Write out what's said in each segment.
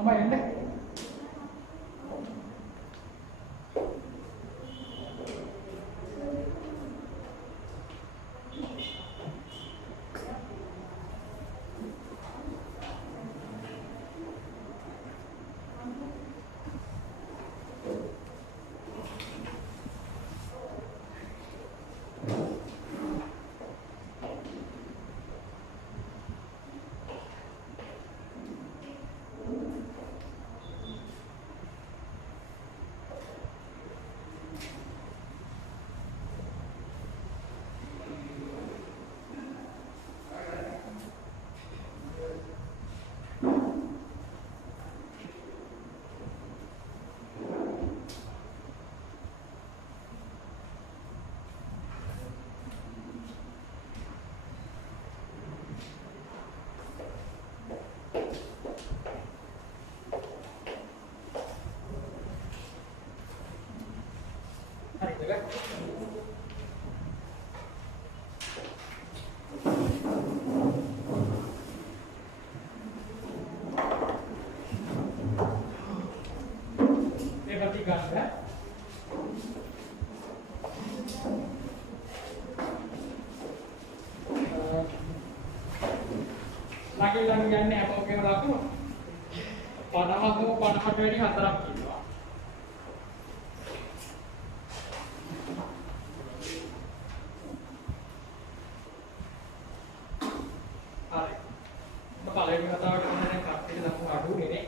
Apa yang deh? Lagi-lagi yang apa oke berlaku? Panah ini antara kilo. Kalau yang kata orang yang kaki dalam ngadu ini.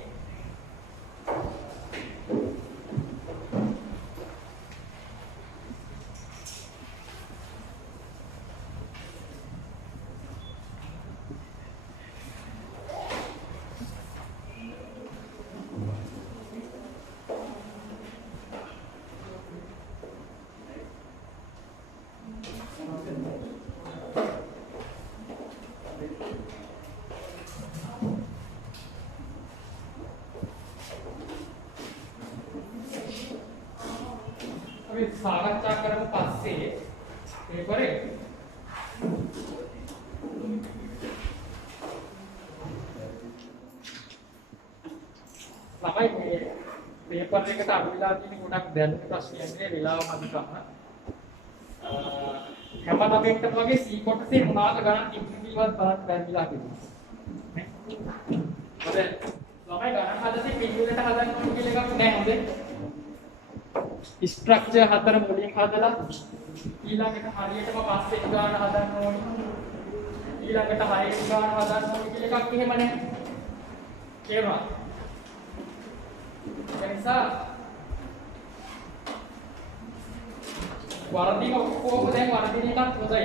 अभी सारांचा करमु पස්සේ paper एक ළමයි මේ paper එකට අවිලා තියෙන ගොඩක් දැනුම් ප්‍රශ්නයන්ගේ වෙලාව අධිකම හැම ළමයෙක්ටම වගේ C කොටසේ මොනවාද ගණන් ඉක්මනටවත් බලන්න බැරිලා කියනවා නේ මොකද ළමයි ගණන් හදන්නේ පිළිවෙලට හදන්න ඕන කියලා එකක් නෑ හොඳේ ස්ට්‍රක්චර් හතර මුලින් හදලා ඊළඟට හරියටම පස්සේ ගාන හදන්න ඕනේ ඊළඟට හරියට ගාන හදන්න ඕනේ කියලා එකක් එහෙම නැහැ තේරුණා ඒ නිසා වර්ධින ඔක්කොම දැන් වර්ධින එකක් හොඳයි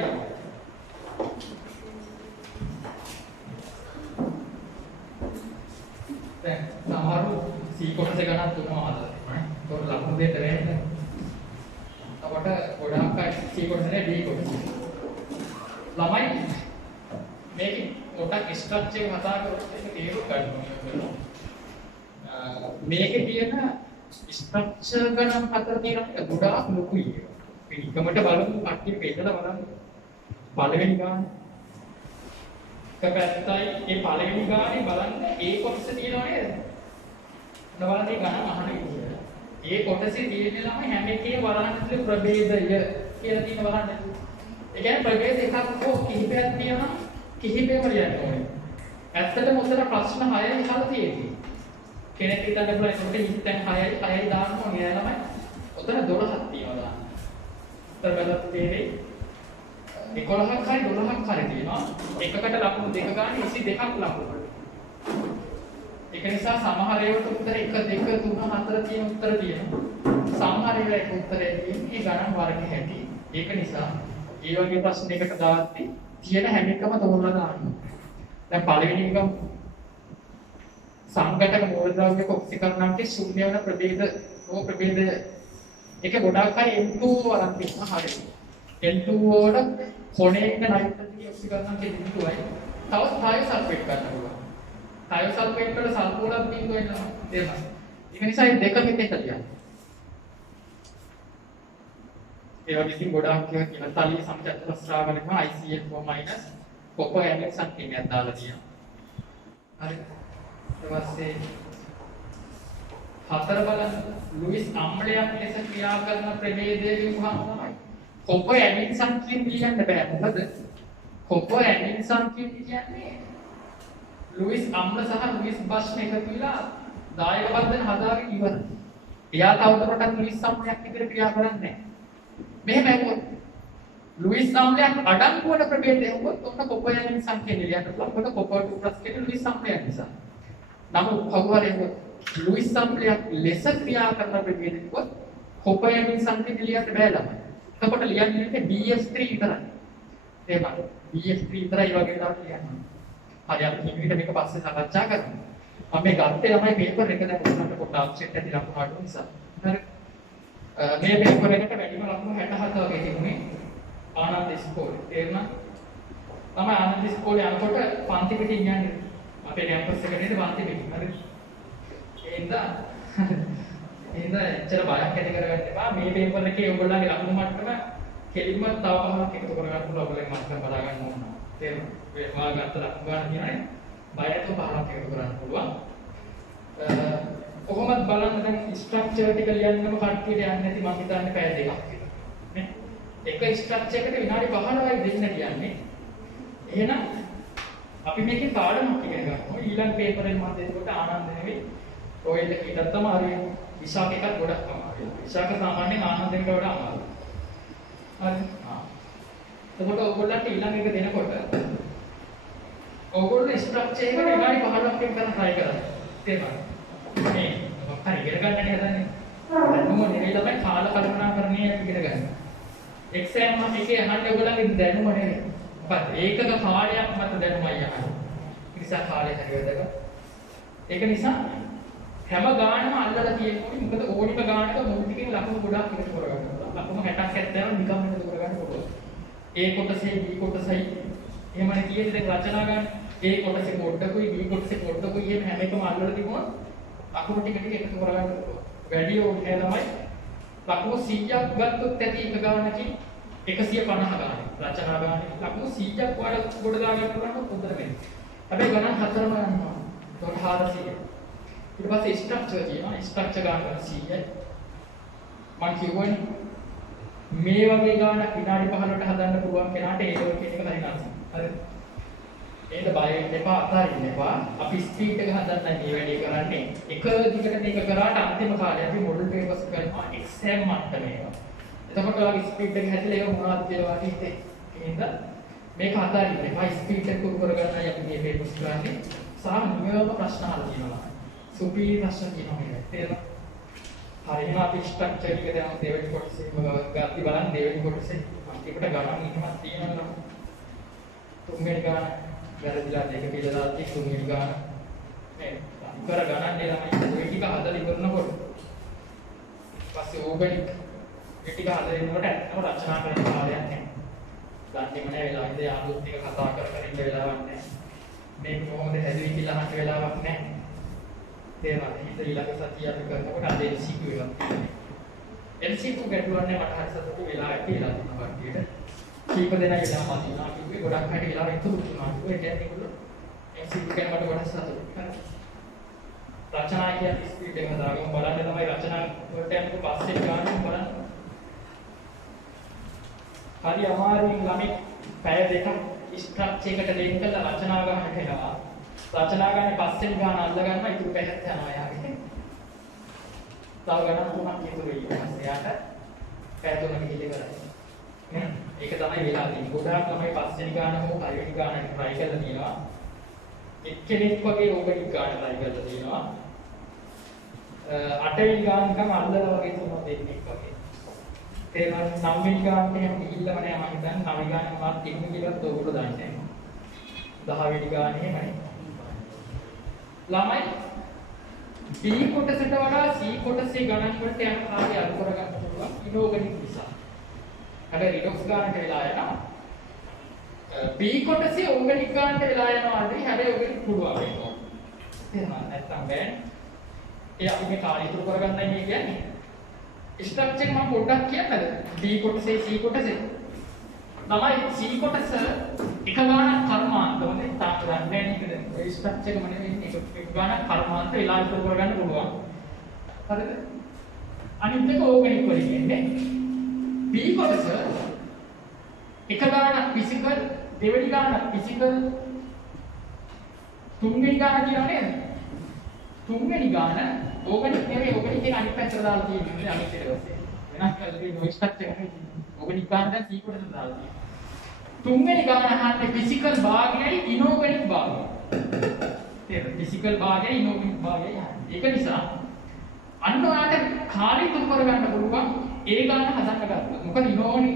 දැන් සමහරු C කොටස ගණන් තුනම හදලා तो लखनऊ दे रहे हैं अब बटा गोडाम का सी कोड है डी कोड ළමයි මේක පොඩක් ස්ට්‍රක්චර් එක කතා කරොත් ඒක තේරුම් ගන්න ඕනේ මේකේ තියෙන ස්ට්‍රක්චර් ගණන් හතර තියෙනවා ගොඩාක් ලොකුයි ඒක එකමට බලමු කට්ටිය පෙන්නලා බලන්න පළවෙනි ගාන එක පැත්තයි ඒ පළවෙනි ගානේ බලන්න ඒ කොටස තියෙනව නේද බලන්න ඒ ගණන් අහන්න කිව්වා ये कोटसी दिए ළමයි හැම එකේ වරහන් ප්‍රභේදය කියලා තියෙන වරහන්. ඒ කියන්නේ ප්‍රභේද එකක් හෝ කිහිපයක් තියෙනවා කිහිපෙම ලියන්න ඕනේ. ඇත්තටම උතර ප්‍රශ්න 6යි හල තියෙන්නේ. කෙනෙක් හිතන්න පුළුවන් ඒකට හිතෙන් 6යි දාන්න ඕනේ ළමයි. උතර 12ක් තියෙනවා. උතර බලත් තේරෙයි. 11ක් හරි 12ක් හරි තියෙනවා. එකකට ලකුණු දෙක ගන්න 22ක් ලකුණු. ඒක නිසා සමහර ඒවාට උත්තර 1 2 3 4 තියෙන උත්තර තියෙනවා. සමහර ඒවාට උත්තරේ තියෙන්නේ ගණන් වර්ග හැටි. ඒක නිසා ඒ වගේ ප්‍රශ්නයකට දාද්දි තියෙන හැම එකම තෝරලා දාන්න. දැන් පළවෙනි එක සංඝටක මූලද්‍රව්‍යක ඔක්සිකරණන්ට ශූන්‍ය වෙන ප්‍රභේද ඕ ප්‍රභේද ඒක ගොඩාක් අය N2 වරන් තියෙනවා හරියට. N2 වල කොණයක නයිට්‍රජන් ඔක්සිකරණන්ට බිඳුවයි. තවත් ථායෝ සල්ෆේට් ගන්න පුළුවන්. ථායෝ සල්ෆේට් වල සල්ෆෝලක් බිඳුව වෙනවා. දෙන්න. ඒක නිසා මේ දෙක මෙතෙන්ට තියන්න. ඒ වගේ ඉතින් ගොඩාක් ඒවා කියලා තලී සමචතුරස්‍රාවණයම ICL4- කොපර් ඇමික්සන් කියන එකක් දාලා තියෙනවා. හරි. ඊට පස්සේ හතර බලන්න ලුයිස් අම්ලයක් ලෙස ක්‍රියා කරන ප්‍රභේදය විවහාම තමයි. කොපර් ඇමික්සන් කියන්න බෑ. මොකද කොපර් ඇමික්සන් කියන්නේ ලුයිස් අම්ල සහ ලුයිස් බස්න එකතු වෙලා දායක බන්ධන හදාගෙන ඉවරයි. එයා තවදුරටත් ලුයිස් අම්ලයක් විදිහට ක්‍රියා කරන්නේ නැහැ. මෙහෙම ඇහුවොත් ලුයිස් අම්ලයක් අඩංගු වන ප්‍රභේදය ඇහුවොත් ඔන්න කොපර් ඇමික්සන් කියන්නේ ලියන්න පුළුවන්. මොකද කොපර් 2+ කියන්නේ ලුයිස් අම්ලයක් නිසා. නමුත් කවුරු හරි ලුයිස් අම්ලයක් ලෙස ක්‍රියා කරන ප්‍රභේදයක කොපර් ඇමික්සන් කියන ලියන්න බෑ ළමයි. එතකොට ලියන්නේ BF3 විතරයි. එහෙමයි. BF3 විතරයි වගේ දාලා ලියන්න. හරි අපි ඉංග්‍රීසියට මේක පස්සේ සාකච්ඡා කරමු. මම මේ ගත්තේ ළමයි පේපර් එක දැන් උඩට පොඩ්ඩක් අප්සෙට් ඇති ලකුණු අඩු නිසා. හරි. මේ පේපර් එකට වැඩිම ලකුණු 67 වගේ තිබුණේ ආනන්ද ඉස්කෝලේ. තේරුණා? තමයි ආනන්ද ඉස්කෝලේ යනකොට පන්ති පිටින් යන්නේ. අපේ කැම්පස් එකට නේද පන්ති පිටින්. හරි. එහෙනම් එච්චර බයක් ඇති කරගන්න එපා. මේ පේපර් එකේ ඔයගොල්ලන්ගේ ලකුණු මට්ටම කෙලින්ම තව 5ක් එකතු කරගන්න පුළුවන්. ඔයගොල්ලන් මට්ටම බලා ගන්න ඕන. තේරුණා? මේ වාගත්ත ලකුණු ගන්න කියන්නේ බයතු 5ක් එකතු කරන්න පුළුවන්. කොහොමද බලන්න දැන් ස්ට්‍රක්චර් ටික ලියන්නම කට්ටියට යන්නේ නැති මම හිතන්නේ පැය දෙකක් විතර. නේ? එක ස්ට්‍රක්චර් එකකට විනාඩි 15යි දෙන්න කියන්නේ. එහෙනම් අපි මේකේ පාඩමක් ඉගෙන ගන්නවා. ඊළඟ පේපරෙන් මම දෙනකොට ආනන්ද නෙවෙයි ඔයල් එක ඊටත් තමයි විශාක එකක් ගොඩක් අමාරුයි. විශාක සාමාන්‍යයෙන් ආනන්දෙන්ට වඩා අමාරුයි. හරි. එතකොට ඔයගොල්ලන්ට ඊළඟ එක දෙනකොට ඔයගොල්ලෝ ස්ට්‍රක්චර් එක විනාඩි 15ක් කරන් try කරන්න. තේරුණාද? මේ මොකක් හරි ඉගෙන ගන්නනේ හදන්නේ. දැනුම නෙවෙයි තමයි කාල කල්පනාකරණය ඉගෙන ගන්න. එක්සෑම් එකේ අහන්නේ ඔයගොල්ලන්ගේ දැනුම නෙවෙයි. මොකද ඒකක කාලයක් මත දැනුමයි අහන්නේ. ඒ නිසා කාලය හරියටද? ඒක නිසා හැම ගානම අල්ලලා තියෙන්නේ මොකද ඕනිම ගානක මුල් ටිකේ ලකුණු ගොඩක් එකතු කරගන්න පුළුවන්. ලකුණු 60ක් 70ක් නිකම්ම එකතු කරගන්න පුළුවන්. A කොටසේ B කොටසයි එහෙමනේ තියෙන්නේ දැන් රචනා ගන්න. A කොටසේ පොඩ්ඩකුයි B කොටසේ පොඩ්ඩකුයි එහෙම හැම එකම අල්ලලා තිබුණොත් ලකුණු ටික ටික එකතු කරගන්න පුළුවන්. වැඩි ඕනේ තමයි ලකුණු 100ක් ගත්තොත් ඇති එක ගානකින් 150 ගානක් රචනා ගානක් ලකුණු 100ක් වඩා ගොඩ දාගන්න පුළුවන් උත්තර වෙන්නේ. හැබැයි ගණන් හතරම යනවා. 400. ඊට පස්සේ ස්ට්‍රක්චර් කියනවා. ස්ට්‍රක්චර් ගන්න 100යි. මම කියවනේ මේ වගේ ගානක් විනාඩි 15කට හදන්න පුළුවන් කෙනාට ඒ වගේ කියන එක හරි නරසයි. හරිද? ඒක බය වෙන්න එපා, අතාරින්න එපා. අපි ස්පීඩ් එක හදන්න මේ වැඩේ කරන්නේ. එක දිගට මේක කරාට අන්තිම කාලේ අපි මොඩල් පේපර්ස් කරනවා එක්සෑම් මට්ටමේ. එතකොට ඔයාගේ ස්පීඩ් එක හැදලා ඒක මොනවද කියලා හිතේ. එහෙනම් මේක අතාරින්න එපා. ස්පීඩ් එක කුරු කරගන්නයි අපි මේ පේපර්ස් කරන්නේ. සහ නියම ප්‍රශ්න අහලා තියෙනවා. සුපිරි ප්‍රශ්න කියනවා මේක. තේරෙනවද? හරියම අපි ස්ට්‍රක්චර් එක දැන් දෙවෙනි කොටසේ ගාති බලන්න දෙවෙනි කොටසේ ඒකට ගණන් ඉක්මනක් තියෙනවා. තුන්වෙනි ගාන වැරදිලා දෙක කියලා දාලා තුන්වෙනි ගාන මේ අංකර ගණන් නේ ළමයි ඔය ටික හදලා ඉවරනකොට පස්සේ ඕගනික් ඒ ටික හදලා ඉන්නකොට ඇත්තම රචනා කරන්න කාලයක් නැහැ. ගන්නෙම නැහැ වෙලාව ඉඳලා යාළුවෝ ටික කතා කර කර ඉන්න වෙලාවක් නැහැ. මේක කොහොමද හැදුවේ කියලා අහන්න වෙලාවක් නැහැ. තේරෙනවද? හිත ඊළඟ සතිය අපි කරනකොට අද MCQ එකක් තියෙනවා. MCQ ගැටලුවන්නේ මට හරි සතුටු වෙලා කියලා තියෙනවා කට්ටියට. කීප දෙනා වෙලා මතිනා කිව්වේ ගොඩක් හැටි වෙලා ඉතුරු වුණා. ඒ කියන්නේ ඒගොල්ලෝ MCQ ගැන මට ගොඩක් සතුටුයි. රචනා කියන්නේ ස්පීඩ් එක හදාගමු බලන්න තමයි රචනා වලට යනකොට පස්සේ ගානක් බලන්න. හරි අමාරුයි ළමයි පැය දෙකක් ස්ට්‍රක්චර් එකට දෙන්න කළා රචනා ගන්නට එනවා. රචනා ගන්න පස්සේ ගාන අල්ල ගන්නවා ඉතුරු පැයක් යනවා යාගේ. තව ගණන් තුනක් ඉතුරු වෙනවා. එයාට පැය තුනක ගිහින් ඉවරයි. ඒක තමයි වෙලා තියෙන්නේ. ගොඩාක් ළමයි පස්වෙනි ගාන හෝ හයවෙනි ගාන try කරලා තියෙනවා. එක්කෙනෙක් වගේ ඕගනික් ගාන try කරලා තියෙනවා. අටවෙනි ගාන නිකන් අල්ලලා වගේ තුනක් දෙන්නෙක් වගේ. තේරෙනවද? නවවෙනි ගානට එහෙම ගිහිල්ලාම නෑ මම හිතන්නේ නවවෙනි ගාන මාත් තිබුණ කියලා ඔයගොල්ලෝ දන්නේ නැහැ. 10 වෙනි ගානේ එහෙමයි. ළමයි B කොටසට වඩා C කොටසේ ගණන් වලට යන කාර්යය අඩු කරගන්න පුළුවන් ඉනෝගනික් නිසා. හැබැයි රිඩොක්ස් ගන්නට වෙලා යනවා. B කොටසේ ඕගනික් ගන්නට වෙලා යනවා අදී හැබැයි ඕගනික් පුළුවන් වෙනවා. තේරුණාද? නැත්තම් බෑනේ. ඒ අපි මේ කාර්ය ඉතුරු කරගන්නයි මේ කියන්නේ. ස්ට්‍රක්චර් එක මම පොඩ්ඩක් කියන්නද? B කොටසේ C කොටසේ. තමයි C කොටස එක ගානක් කර්මාන්ත වනේ තාම දන්නේ නැහැ නේද? ඒ ස්ට්‍රක්චර් එක මම ඉන්නේ එක ගානක් කර්මාන්ත වෙලා ඉතුරු කරගන්න පුළුවන්. හරිද? අනිත් එක ඕගනික් වලින් එන්නේ. B කොටස එක ගානක් ෆිසිකල්, දෙවෙනි ගානක් ෆිසිකල්, තුන්වෙනි ගාන කියනවා නේද? තුන්වෙනි ගාන ඕගනික් නෙවෙයි, ඕගනික් එක අනිත් පැත්තට දාලා තියෙන්නේ අනිත් ඊට පස්සේ. වෙනස් කරලා තියෙන ඔය ස්ට්‍රක්චර් එක නෙවෙයි. ඕගනික් ගාන දැන් C කොටසට දාලා තියෙනවා. තුන්වෙනි ගාන අහන්නේ ෆිසිකල් භාගයයි ඉනෝගනික් භාගයයි. තේරෙනවද? ෆිසිකල් භාගයයි ඉනෝගනික් භාගයයි අහන්නේ. ඒක නිසා අන්න ඔයාලට කාලය තුරු කරගන්න පුළුවන් ඒ ගාන හදන්න ගත්තොත්. මොකද ඉනෝගනික්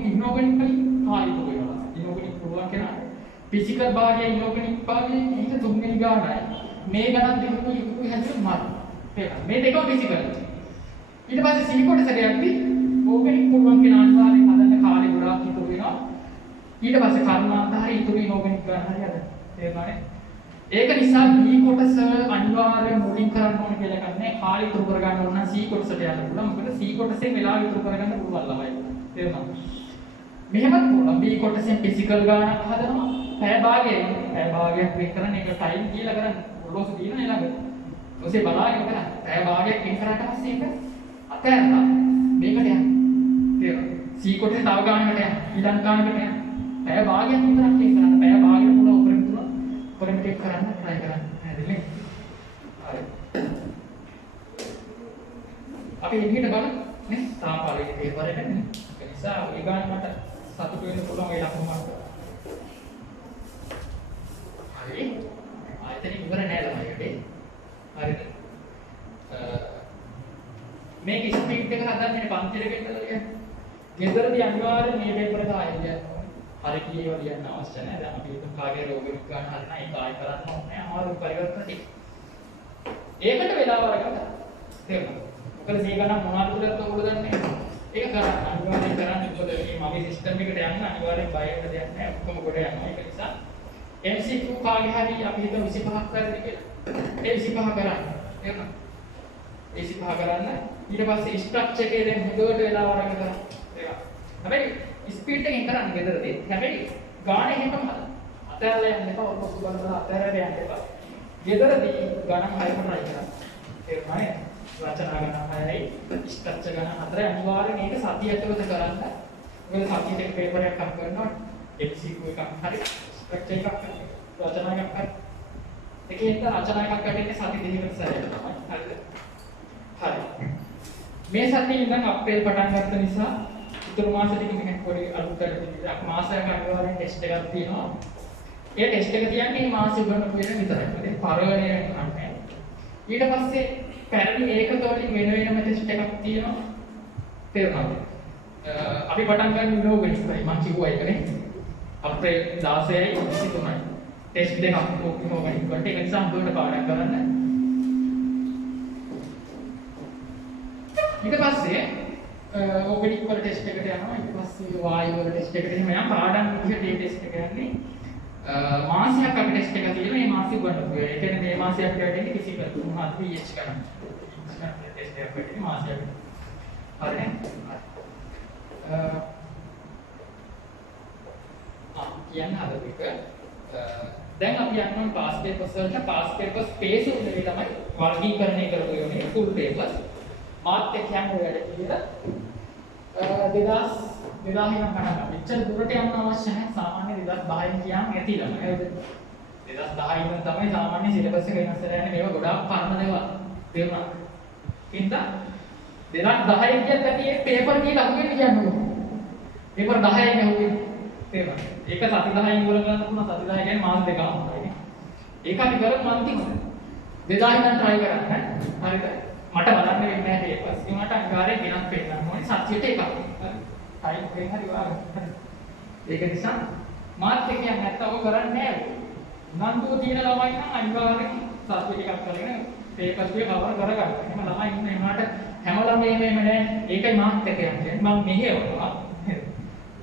වලින් කාලය තුරු වෙනවා. ඉනෝගනික් පුළුවන් කෙනා ෆිසිකල් භාගයයි ඉනෝගනික් භාගයයි ඒක තුන්වෙනි ගානයි. මේ ගණන් දෙකම යුතුය හැදෙන්න මාත්. තේරෙනවද? මේ දෙකම ෆිසිකල්. ඊට පස්සේ C කොටසට යද්දී ඕගනික් පුළුවන් කෙනා අනිවාර්යෙන් හදන්න කාලය ගොඩාක් ඉතුරු වෙනවා. ඊට පස්සේ කර්මාන්ත හරි ඉතුරු ඉනෝගනික් ගන්න හරි අද තේරුණානේ. ඒක නිසා B කොටස අනිවාර්යෙන් මුලින් කරන්න ඕනේ කියලා එකක් නැහැ. කාලය ඉතුරු කරගන්න ඕන නම් C කොටසට යන්න පුළුවන්. මොකද C කොටසෙන් වෙලාව ඉතුරු කරගන්න පුළුවන් ළමයි. තේරුණාද? මෙහෙමත් පුළුවන්. B කොටසෙන් ෆිසිකල් ගානක් හදනවා. පැය භාගයක් වෙන් කරන්න ඒක ටයිම් කියලා කරන්න. ඔරලෝසු දිනන ළඟ. ඔසේ බලාගෙන කරන්න. පැය භාගයක් වෙන් කරාට පස්සේ ඒක අතෑරලා මේකට යන්න. තේරුණාද? C කොටසේ තව ගානකට යන්න. ඊළඟ ගානකට යන්න. පැය භාගයක් විතරක් ඒක කරන්න. පැය භාගයක් පුළුවන් උපරිම ටික කරන්න try කරන්න. හරිද? හරි. අපි එළියට බලමු නේ. තාම පළවෙනි පේපර් එක නේ. ඒ නිසා ඒ ගාන මට සතුටු වෙන්න පුළුවන් ඒ ලකුණු මාර්ක. හරි. ආයතන ඉවර නෑ ළමයිට. හරිද? මේක ස්පීඩ් එක හදන්නේ පන්තිරක ඉඳලා කියන්නේ. ගෙදරදී අනිවාර්යෙන් මේ පේපර් එක ආයෙත් හරි කීව ලියන්න අවශ්‍ය නැහැ. දැන් අපි කාගේ රෝග විඥාන හරිනා ඒක ආයෙ කරන්න ඕනේ. අමාරු පරිවර්තන ටික. ඒකට වෙලාව අරගන්න. තේරුණාද? මොකද මේ ගණන් මොනවද කියලාත් ඔයගොල්ලෝ දන්නේ නැහැ. ඒක කරන්න අනිවාර්යෙන් කරන්න. මොකද මේ මගේ සිස්ටම් එකට යන්න අනිවාර්යෙන් බය වෙන්න දෙයක් නැහැ. ඔක්කොම කොට යනවා. ඒක නිසා MCQ කාගේ හරි අපි හිතමු 25ක් කරද කියලා. ඒ 25 කරන්න. තේරුණාද? ඒ 25 කරන්න. ඊට පස්සේ ස්ට්‍රක්චර් එකේ දැන් හොඳට වෙලාව අරගෙන කරන්න. ඒක. හැබැයි ස්පීඩ් එකෙන් කරන්න ගෙදරදී. හැබැයි ගානේ හැමම හදන්න. අතහැරලා යන්න එපා. ඔක්කොම බලලා අතහැරලා යන්න එපා. ගෙදරදී ගණන් 6කට try කරන්න. තේරුණානේ? රචනා ගණන් 6යි, ස්ට්‍රක්චර් ගණන් 4යි අනිවාර්යෙන් මේක සතිය ඇතුළත කරන්න. මොකද සතියට එක පේපර් එකක් අම් කරනවා. MCQ එකක් හරි, ස්ට්‍රක්චර් එකක් හරි, රචනා එකක් හරි. ඒකෙන් රචනා එකක් කඩේනේ සති දෙකකට සැරයක් තමයි. හරිද? හරි. මේ සතියේ ඉඳන් අප්‍රේල් පටන් ගත්ත නිසා ඉතුරු මාස ටික මෙහෙම පොඩි අලුතට තියෙනවා. මාසයක් අනිවාර්යෙන් ටෙස්ට් එකක් තියෙනවා. ඒ ටෙස්ට් එක කියන්නේ මේ මාසෙ උගන්වපු එක විතරයි. මොකද පරවණය කරන්නේ. ඊට පස්සේ පැරණි ඒකකවලින් වෙනම ටෙස්ට් එකක් තියෙනවා. තේරුණාද? අපි පටන් ගන්න ඉනෝගනික් එකයි මම කිව්වා ඒකනේ. අප්‍රේල් 16යි 23යි. ටෙස්ට් දෙකක් ඉනෝගනික් වලට ඒක නිසා හොඳට පාඩම් කරන්න. ඊට පස්සේ ඕගනික් වල ටෙස්ට් එකට යනවා. ඊට පස්සේ වායු වල ටෙස්ට් එකට එහෙම යනවා. පාඩම් විදිහට මේ ටෙස්ට් එක යන්නේ. මාසයක් අපි ටෙස්ට් එක තියෙනවා. මේ මාසෙ ගන්නපු. ඒ කියන්නේ මේ මාසයක් කියන්නේ කිසි කරතුන් හත් pH ගන්න. ටෙස්ට් එකක් වෙන්නේ මාසයක්. හරිනේ? කියන්න හදපු එක. දැන් අපි යනවා පාස් පේපර්ස් වලට. පාස් පේපර්ස් ස්පේස් උදේ තමයි වර්ගීකරණය කරපු යෝනේ ෆුල් පේපර්ස්. මාත් එක්ක යන්න ඔයාලට කියලා 2000 නම් ගණන්. මෙච්චර දුරට යන්න අවශ්‍ය නැහැ. සාමාන්‍ය 2010 කියන් ඇති ළම. නේද? 2010 ඉඳන් තමයි සාමාන්‍ය සිලබස් එක වෙනස් වෙලා යන්නේ. මේවා ගොඩාක් පරණ දේවල්. තේරුණා? ඉතින් 2010 කියත් ඇති ඒ පේපර් කියලා අහුවෙන්නේ කියන්නේ. පේපර් 10යි නෙවෙයි. තේරුණා? ඒක සති 10න් ඉවර කරන්න පුළුවන්. සති 10 කියන්නේ මාස දෙකම තමයි. ඒක අපි කරමු අන්තිමට. 2000 ඉඳන් try කරන්න. හරිද? මට බලන්න වෙන්නේ නැහැ පේපර්ස්. ඒකට අනිවාර්යෙන් ගෙනත් පෙන්නන්න ඕනේ සතියට එකක්. හරි? ටයිම් එකෙන් හරි වාගන්න. ඒක නිසා මාත් එක කියන්නේ නැත්තම් ඔය කරන්නේ නැහැ. උනන්දුව තියෙන ළමයි නම් අනිවාර්යෙන් සතියට එකක් කරගෙන පේපර්ස් එක කවර් කරගන්න. එහෙම ළමයි ඉන්න එනවාට හැම ළමයි මේම නෑ. ඒකයි මාත් එක කියන්නේ. මම මෙහෙවනවා. ඒ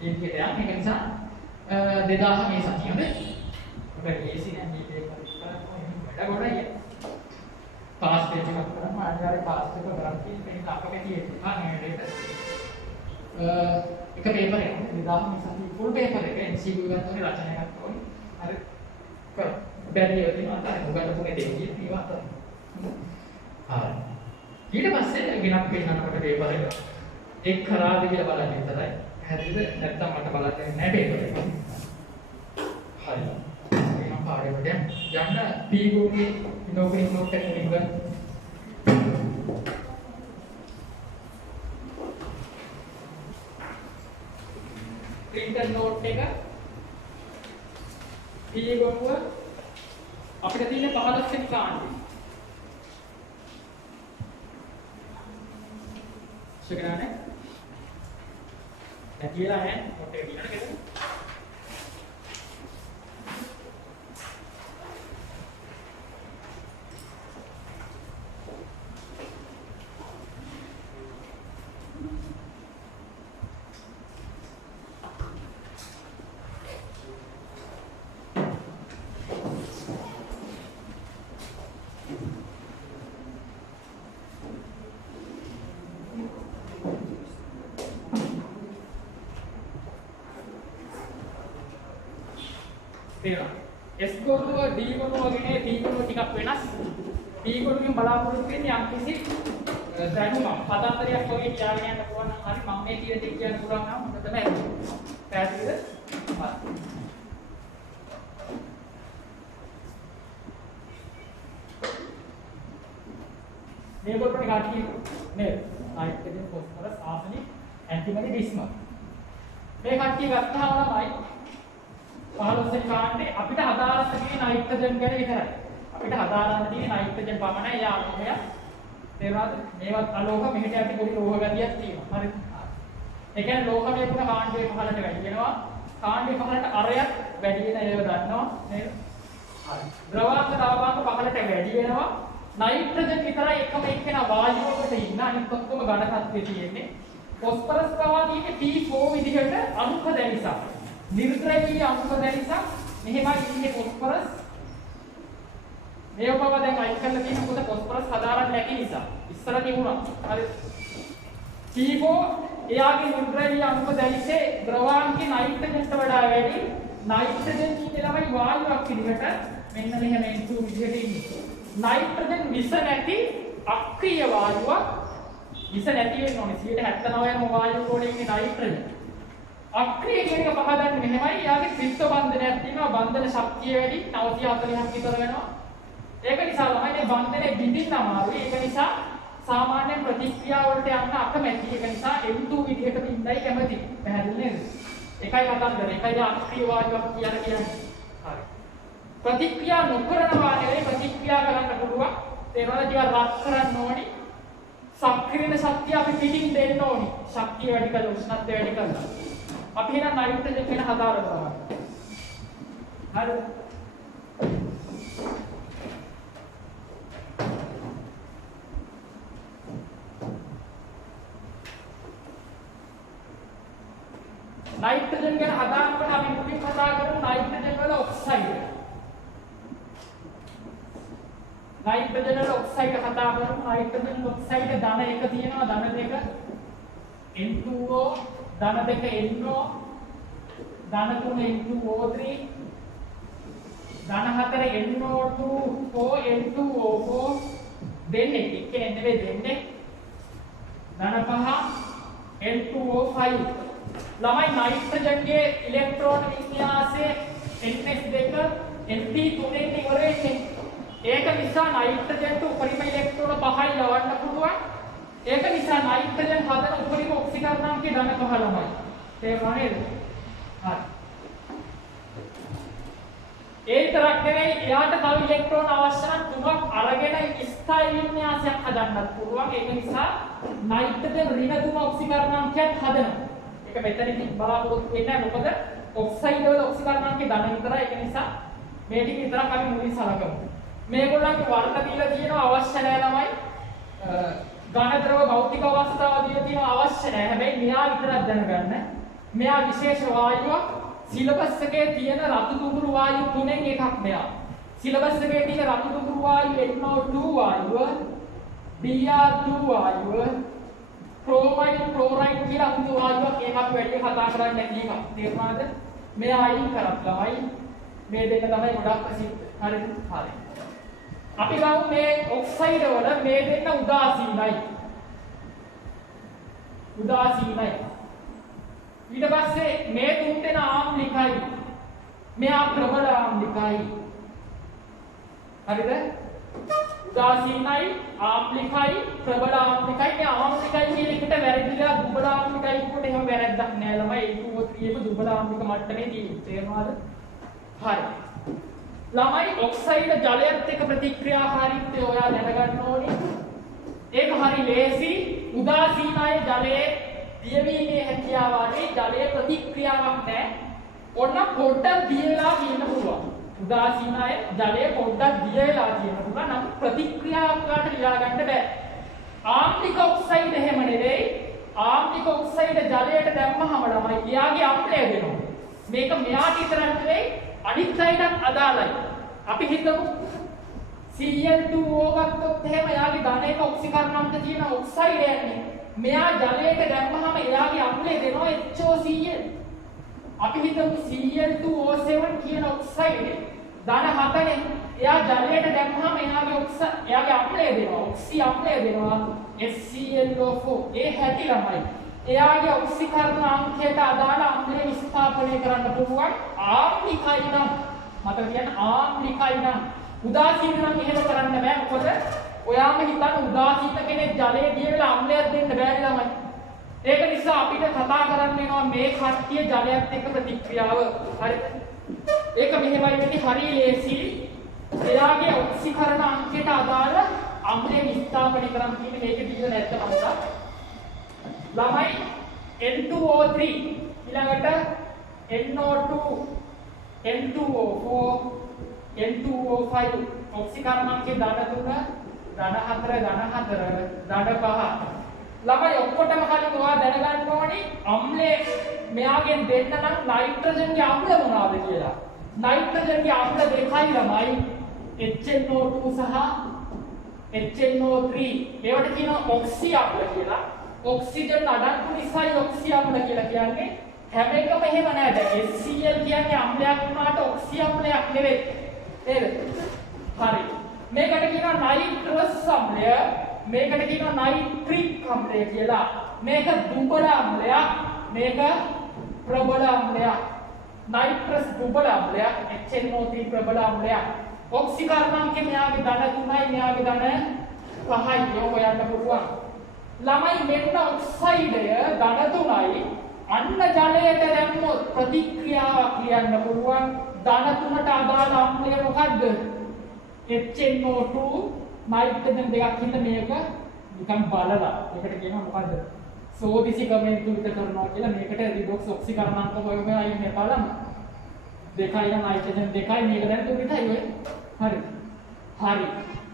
විදිහට යන්න. ඒක නිසා 2000 මේ සතියේ හොඳයි. ඔබ ඒසි නම් මේ පේපර් එක වැඩ ගොඩයි. පාස් පේජ් එකක් කරාම අනිවාර්ය පාස් එක කරන් තියෙන අපකේ තියෙන්නේ නේද? එක පේපර් එකක් නිදාම සති ෆුල් පේපර් එක MCQ එකක් වගේ රචනයක් ඕනේ. අර කර බැරි ඒවා තියෙනවා අතන උගන්න පුනේ දෙන්නේ ඒවා අතන. හරි. ඊට පස්සේ ගෙනත් පෙන්නනකොට පේපර් එක එක් කරාද කියලා බලන්න විතරයි. හැදිද නැත්නම් මට බලන්න නැහැ පේපර් එක. හරි. මම පාඩේට යන්න පීගෝගේ ඉනෝග්‍රේට් නෝට් එක මුලින් ගන්න. printer note එක පීගෝව අපිට තියෙන 15 වෙනි කාණ්ඩේ. සුගනානේ නැතිලා ඈ මොට් එක දිනන කෙද S ගොනුව D ගොනුව වගේ P ගොනුව ටිකක් වෙනස්. P ගොනුවෙන් බලාපොරොත්තු වෙන්නේ යම්කිසි දැනුමක් පදන්තරයක් වගේ කියාගෙන යන්න පුළුවන් නම් හරි මම මේ කියන දේ කියන්න පුළුවන් නම් හොඳ තමයි. පැහැදිලිද? මේ පොතේ කාටි නේද? Nitrogen phosphorus arsenic antimony bismuth. මේ කට්ටිය ගත්තාම තමයි 15 වෙනි කාණ්ඩේ අපිට හදාරන්න තියෙන නයිට්‍රජන් ගැන විතරයි. අපිට හදාරන්න තියෙන නයිට්‍රජන් පමණයි යාමය. තේරුණාද? මේවත් අලෝහ මෙහෙට යටි පොඩි ලෝහ ගතියක් තියෙනවා. හරිද? ඒ කියන්නේ ලෝහමය පුන කාණ්ඩේ පහළට වැඩි වෙනවා. කාණ්ඩේ පහළට අරයක් වැඩි වෙන ඒව දන්නවා නේද? හරි. ද්‍රවාංග දාවාංග පහළට වැඩි වෙනවා. නයිට්‍රජන් විතරයි එකම එක්කෙනා වායුවකට ඉන්න අනිත් ඔක්කොම ඝන තත්ත්වයේ තියෙන්නේ. ફોස්ෆරස් පවා තියෙන්නේ P4 විදිහට අණු දැනිසා. නිර්ද්‍රවීය අංශ දැනිසා මෙහෙමයි ඉන්නේ ફોස්ෆරස්. මේව පවා දැන් අයින් කරලා තියෙන මොකද ફોස්ෆරස් හදාරන්න නැති නිසා. ඉස්සර තිබුණා. හරි. P4 එයාගේ නිර්ද්‍රවීය අංශ දැනිසේ ද්‍රවාංගේ නයිට්‍රජන්ට වඩා වැඩි. නයිට්‍රජන් ඉන්නේ ළමයි වායුවක් විදිහට මෙන්න මෙහෙම N2 විදිහට ඉන්නේ. නයිට්‍රජන් විස නැති අක්‍රීය වායුවක්. විස නැති වෙන්න ඕනේ 79ම වායුව වලේ ඉන්නේ නයිට්‍රජන්. අක්‍රීය කියන එක පහදන්නේ මෙහෙමයි. යාගේ ත්‍රිත්ව බන්ධනයක් තියෙනවා. බන්ධන ශක්තිය වැඩි 940ක් විතර වෙනවා. ඒක නිසා තමයි මේ බන්ධනේ බිඳින්න අමාරුයි. ඒක නිසා සාමාන්‍ය ප්‍රතික්‍රියා වලට යන්න අකමැති. ඒක නිසා M2 විදිහට බින්දයි කැමති. පැහැදිලි නේද? එකයි කතන්දර. එකයි අක්‍රීය වායුවක් කියන්නේ. හරි. ප්‍රතික්‍රියා නොකරනවා නෙවෙයි ප්‍රතික්‍රියා කරන්න පුළුවන්. ඒවල ටික රත් කරන්න ඕනි. සක්‍රීය ශක්තිය අපි පිටින් දෙන්න ඕනි. ශක්තිය වැඩි කරලා උෂ්ණත්වය වැඩි කරලා. අපි හිනා නයිට්‍රජන් වෙන හදාරනවා. හරිද? නයිට්‍රජන් ගැන හදාගන්න අපි මුලින් කතා කරමු නයිට්‍රජන් වල ඔක්සයිඩ්. නයිට්‍රජන් වල ඔක්සයිඩ් කතා කරමු. නයිට්‍රජන් ඔක්සයිඩ් ධන එක තියෙනවා ධන දෙක N2O ධන දෙක NO ධන තුන N2O3 ධන හතර NO2O N2O4 දෙන්නේ එක්කෙනෙක් නෙවෙයි දෙන්නේ ධන පහ N2O5 ළමයි නයිට්‍රජන්ගේ ඉලෙක්ට්‍රෝන වින්‍යාසයේ NS2 NP3 ඉවර වෙන්නේ. ඒක නිසා නයිට්‍රජන්ට උපරිම ඉලෙක්ට්‍රෝන 5යි ලවන්න පුළුවන්. ඒක නිසා නයිට්‍රජන් හදන උපරිම ඔක්සිකරණාංකය ධන 5 ළමයි. තේරුණා නේද? හරි. ඒ විතරක් නෙවෙයි එයාට තව ඉලෙක්ට්‍රෝන අවශ්‍ය නම් 3ක් අරගෙන ස්ථායී වින්‍යාසයක් හදන්නත් පුළුවන්. ඒක නිසා නයිට්‍රජන් ඍණ 3 ඔක්සිකරණාංකයක් හදනවා. ඒක මෙතනදී බලාපොරොත්තු වෙන්නේ නැහැ. මොකද ඔක්සයිඩ් වල ඔක්සිකරණාංකය ධන විතරයි. ඒක නිසා මේ ටික විතරක් අපි මුලින් සලකමු. මේගොල්ලන්ගේ වර්ණ දීලා තියෙනවා අවශ්‍ය නැහැ ළමයි. ඝන ද්‍රව භෞතික අවස්ථාව දීලා තියෙනවා අවශ්‍ය නැහැ. හැබැයි මෙයා විතරක් දැනගන්න. මෙයා විශේෂ වායුවක් සිලබස් එකේ තියෙන රතු දුඹුරු වායු තුනෙන් එකක් මෙයා. සිලබස් එකේ තියෙන රතු දුඹුරු වායුව NO2 වායුව Br2 වායුව क्लोराइड क्लोराइड කියලා අමුතු වායුවක් ඒකත් වැඩි කතා කරන්නේ නැති එක. තේරුණාද? මේ අයින් කරත් තමයි මේ දෙක තමයි ගොඩක් ප්‍රසිද්ධ. හරිද? හරි. අපි ගමු මේ ඔක්සයිඩ් වල මේ දෙන්න උදාසීනයි. උදාසීනයි. ඊට පස්සේ මේ තුන් දෙනා ආම්ලිකයි. මෙයා ප්‍රබල ආම්ලිකයි. හරිද? උදාසීනයි, ආම්ලිකයි, ප්‍රබල ආම්ලිකයි. මේ ආම්ලිකයි කියන එකට වැරදිලා දුබල ආම්ලිකයි කොට එහෙම වැරද්දක් නෑ ළමයි. 2O3 එක දුබල ආම්ලික මට්ටමේ තියෙන්නේ. තේරුණාද? හරි. ළමයි ඔක්සයිඩ් ජලයත් එක්ක ප්‍රතික්‍රියාකාරීත්වය ඔයා දැනගන්න ඕනේ. ඒක හරි ලේසි. උදාසීනයි ජලයේ දියවීමේ හැකියාව වලේ ජලයේ ප්‍රතික්‍රියාවක් නැහැ. ඔන්න පොඩ්ඩක් දියලා කියන්න පුළුවන්. උදාසීනයි ජලයේ පොඩ්ඩක් දියලා කියන්න පුළුවන්. නම් ප්‍රතික්‍රියාවක් වලට ලියා ගන්න බෑ. ආම්ලික ඔක්සයිඩ් එහෙම නෙවෙයි. ආම්ලික ඔක්සයිඩ් ජලයට දැම්මහම ළමයි එයාගේ අම්ලය දෙනවා. මේක මෙයාට විතරක් නෙවෙයි අනිත් අයටත් අදාළයි. අපි හිතමු Cl2O ගත්තොත් එහෙම එයාගේ ධනයක ඔක්සිකරණාංක තියෙන ඔක්සයිඩ් යන්නේ. මෙයා ජලයට දැම්මහම එයාගේ අම්ලය දෙනවා HOCl. අපි හිතමු Cl2O7 කියන ඔක්සයිඩ් ධන 7නේ. එයා ජලයට දැම්මහම එයාගේ අම්ලය දෙනවා. ඔක්සි අම්ලය දෙනවා HClO4. ඒ හැටි ළමයි. එයාගේ ඔක්සිකරණාංකයට අදාළ අම්ලය විස්ථාපනය කරන්න පුළුවන් ආම්ලිකයි නම්. මතක තියාගන්න ආම්ලිකයි නම්. උදාසීන නම් එහෙම කරන්න බෑ. මොකද ඔයාම හිතන්න උදාසීන කෙනෙක් ජලයේ දියලා අම්ලයක් දෙන්න බෑ ළමයි. ඒක නිසා අපිට කතා කරන්න වෙනවා මේ කට්ටිය ජලයත් එක්ක ප්‍රතික්‍රියාව. හරිද? ඒක මෙහෙමයි වෙන්නේ හරිය ලේසි. එයාගේ ඔක්සිකරණ අංකයට අදාළ අම්ලය විස්ථාපනය කරන්න කියන්නේ මේකේ තියෙන නැත්ත මතක. ළමයි N2O3 ඊළඟට NO2 N2O4 N2O5 ඔක්සිකරණාංකයේ ධන 3 ධන 4 ධන 4 ධන 5 ළමයි ඔක්කොටම කලින් ඔයා දැනගන්න ඕනි අම්ලේ මෙයාගෙන් දෙන්න නම් නයිට්‍රජන්ගේ අම්ල මොනවාද කියලා. නයිට්‍රජන්ගේ අම්ල දෙකයි ළමයි HNO2 සහ HNO3. ඒවට කියනවා ඔක්සි අම්ල කියලා. ඔක්සිජන් අඩංගු නිසායි ඔක්සි අම්ල කියලා කියන්නේ. හැම එකම එහෙම නෑ. දැන් HCl කියන්නේ අම්ලයක් වුණාට ඔක්සි අම්ලයක් නෙවෙයි. නේද? හරි. මේකට කියනවා නයිට්‍රස් අම්ලය. මේකට කියනවා නයිට්‍රික් අම්ලය කියලා. මේක දුබල අම්ලයක්. මේක ප්‍රබල අම්ලයක්. නයිට්‍රස් දුබල අම්ලයක්. HNO3 ප්‍රබල අම්ලයක්. ඔක්සිකරණාංකේ මෙයාගේ ධන 3යි මෙයාගේ ධන 5යි. ඒක හොයන්න පුළුවන්. ළමයි මෙන්න ඔක්සයිඩය ධන 3යි අන්න ජලයට දැම්මොත් ප්‍රතික්‍රියාවක් ලියන්න පුළුවන්. ධන 3ට අදාළ අම්ලය මොකද්ද? HNO2 නයිට්‍රජන් දෙකක් හින්ද මේක නිකන් බලලා. ඒකට කියනවා මොකද්ද? සෝදිසිකමෙන් තුලිත කරනවා කියලා. මේකට රිඩොක්ස් ඔක්සිකරණාංක හොයමු අයින් එපාලම. දෙකයි නම් නයිට්‍රජන් දෙකයි මේක දැන් තුලිතයි ඔය. හරි. හරි.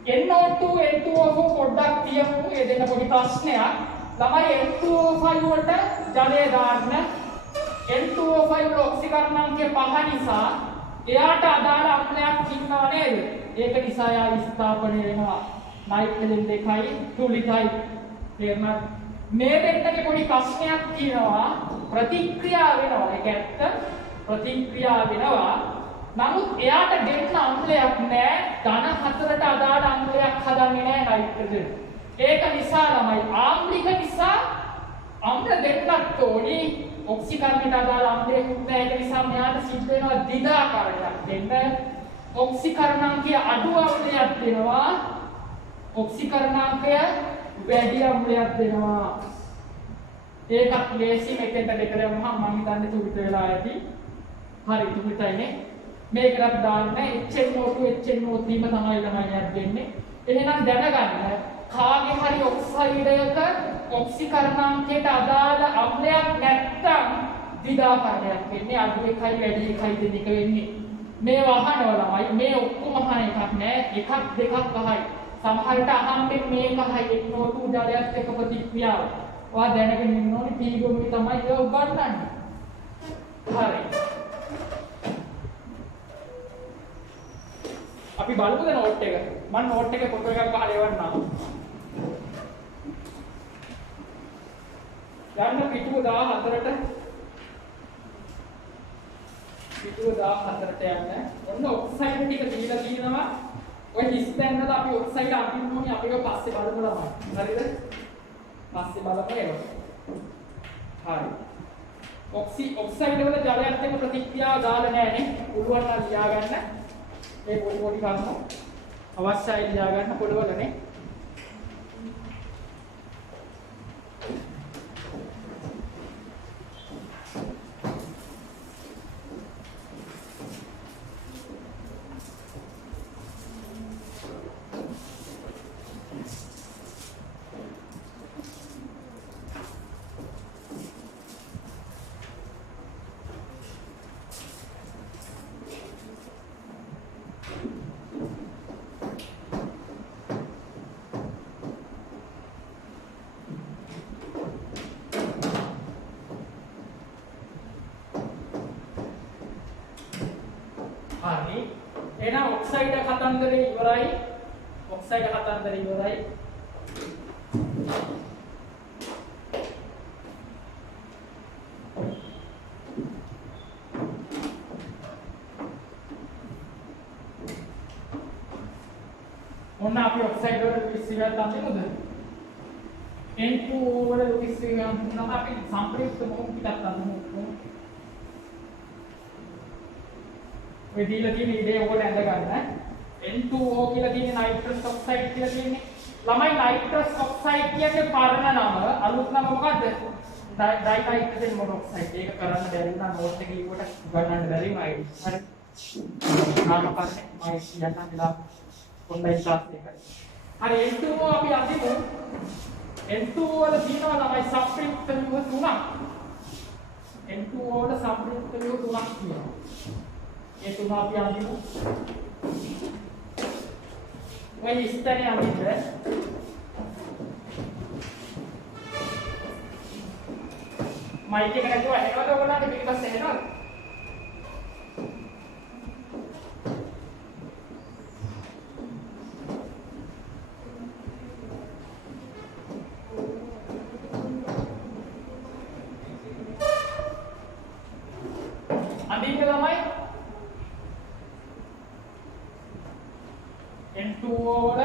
NO2 N2O4 පොඩ්ඩක් තියමු. ඒ දෙන්න පොඩි ප්‍රශ්නයක්. ළමයි N2O5 වලට ජලය දාන්න. N2O5 වල ඔක්සිකරණාංකය 5 නිසා එයාට අදාළ අම්ලයක් ඉන්නවා නේද? ඒක නිසා යා විස්ථාපනය වෙනවා. නයිට්‍රජන් දෙකයි තුලිතයි. තේරුණාද? මේ දෙන්නගේ පොඩි ප්‍රශ්නයක් තියෙනවා. ප්‍රතික්‍රියා වෙනවා. ඒක ඇත්ත. ප්‍රතික්‍රියා වෙනවා. නමුත් එයාට දෙන්න අම්ලයක් නැහැ. ධන 4ට අදාළ අම්ලයක් හදන්නේ නැහැ නයිට්‍රජන්. ඒක නිසා ළමයි ආම්ලික නිසා අම්ල දෙන්නත් ඕනි. ඔක්සිකරණයට අදාළ අම්ලයක් නැහැ. ඒක නිසා මෙයාට සිද්ධ වෙනවා දිගාකාරයක් දෙන්න. ඔක්සිකරණාංකය අඩු අම්ලයක් දෙනවා. ඔක්සිකරණාංකය වැඩි අම්ලයක් දෙනවා. ඒකත් ලේසි. මෙතෙන්ට දෙක දැම්මම මම හිතන්නේ තුලිත වෙලා ඇති. හරි තුලිතයිනේ. මේකට දාන්න HNO2 HNO3 ම තමයි ළමයියක් දෙන්නේ. එහෙනම් දැනගන්න කාගේ හරි ඔක්සයිඩයක ඔක්සිකරණාංකයට අදාළ අම්ලයක් නැත්තම් දිගාකාරයක් වෙන්නේ. අඩු එකයි වැඩි එකයි දෙක වෙන්නේ. මේ වහනවා ළමයි. මේ ඔක්කොම අහන එකක් නෑ. එකක් දෙකක් අහයි. සමහරට අහන්නේ මේකයි NO2 ජලයත් එක්ක ප්‍රතික්‍රියාව. ඔයා දැනගෙන ඉන්න ඕනේ පීගොමි තමයි ඒක උගන්වන්නේ. හරි. අපි බලමුද නෝට් එක? මම නෝට් එකේ ෆොටෝ එකක් ගහලා එවන්නම්. යන්න පිටුව 14ට. පිටුව 14ට යන්න. ඔන්න ඔක්සයිඩ් ටික දීලා තියෙනවා. ඔය හිස් තැන්නද අපි ඔක්සයිඩ් අඳින්න ඕනේ. අපි ඒක පස්සේ බලමු ළමයි. හරිද? පස්සේ බලමු ඒක. හරි. ඔක්සයිඩ් වල ජලයත් එක්ක ප්‍රතික්‍රියාව දාලා නැහැ නේ. පුළුවන් නම් ලියා ගන්න. මේ පොඩි කරුණු අවශ්‍යයි ලියා ගන්න පොඩවලනේ. හරි එහෙනම් ඔක්සයිඩ් කතන්දරේ ඉවරයි ඔක්සයිඩ් කතන්දරේ ඉවරයි ඔන්න අපි ඔක්සයිඩ් වල ලුයිස් සීගල් අඳිමුද N2O වල ලුයිස් සීගල් නම් අපි සම්ප්‍රයුක්ත මොහොත පිටත් අඳිමු ඔය දීලා තියෙන ඉඩේ ඔකට ඇඳ ගන්න. N2O කියලා තියෙන නයිට්‍රස් ඔක්සයිඩ් කියලා තියෙන්නේ. ළමයි නයිට්‍රස් ඔක්සයිඩ් කියන්නේ පරණ නම. අලුත් නම මොකද්ද? ඩයිනයිට්‍රජන් මොනොක්සයිඩ්. ඒක කරන්න බැරි වුණා නෝට් එකේ ලියුවට ගන්නන්න බැරි වුණා ඒක. හරි. නාමපස්සේ මම කියන්න වෙලා ඔන්ලයින් ක්ලාස් එකයි. හරි N2O අපි අඳිමු. N2O වල තියෙනවා ළමයි සම්ප්‍රයුක්ත ව්‍යුහ තුනක්. N2O වල සම්ප්‍රයුක්ත ව්‍යුහ තුනක් තියෙනවා. ये तुम आप यहाँ भी हो वही इस तरह आगे है माइक के जो है ना तो बोला कि मेरे पास है ना अभी क्या माइक N2O වල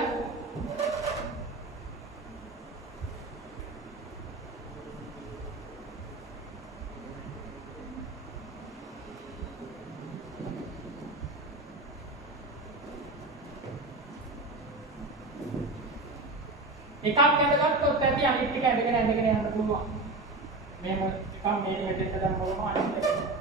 එකක් ඇඳගත්තොත් ඇති අනිත් ටික ඇඳගෙන යන්න පුළුවන්. මේක එකක් මේ මෙතෙන්ට දැම්මම අනිත් එක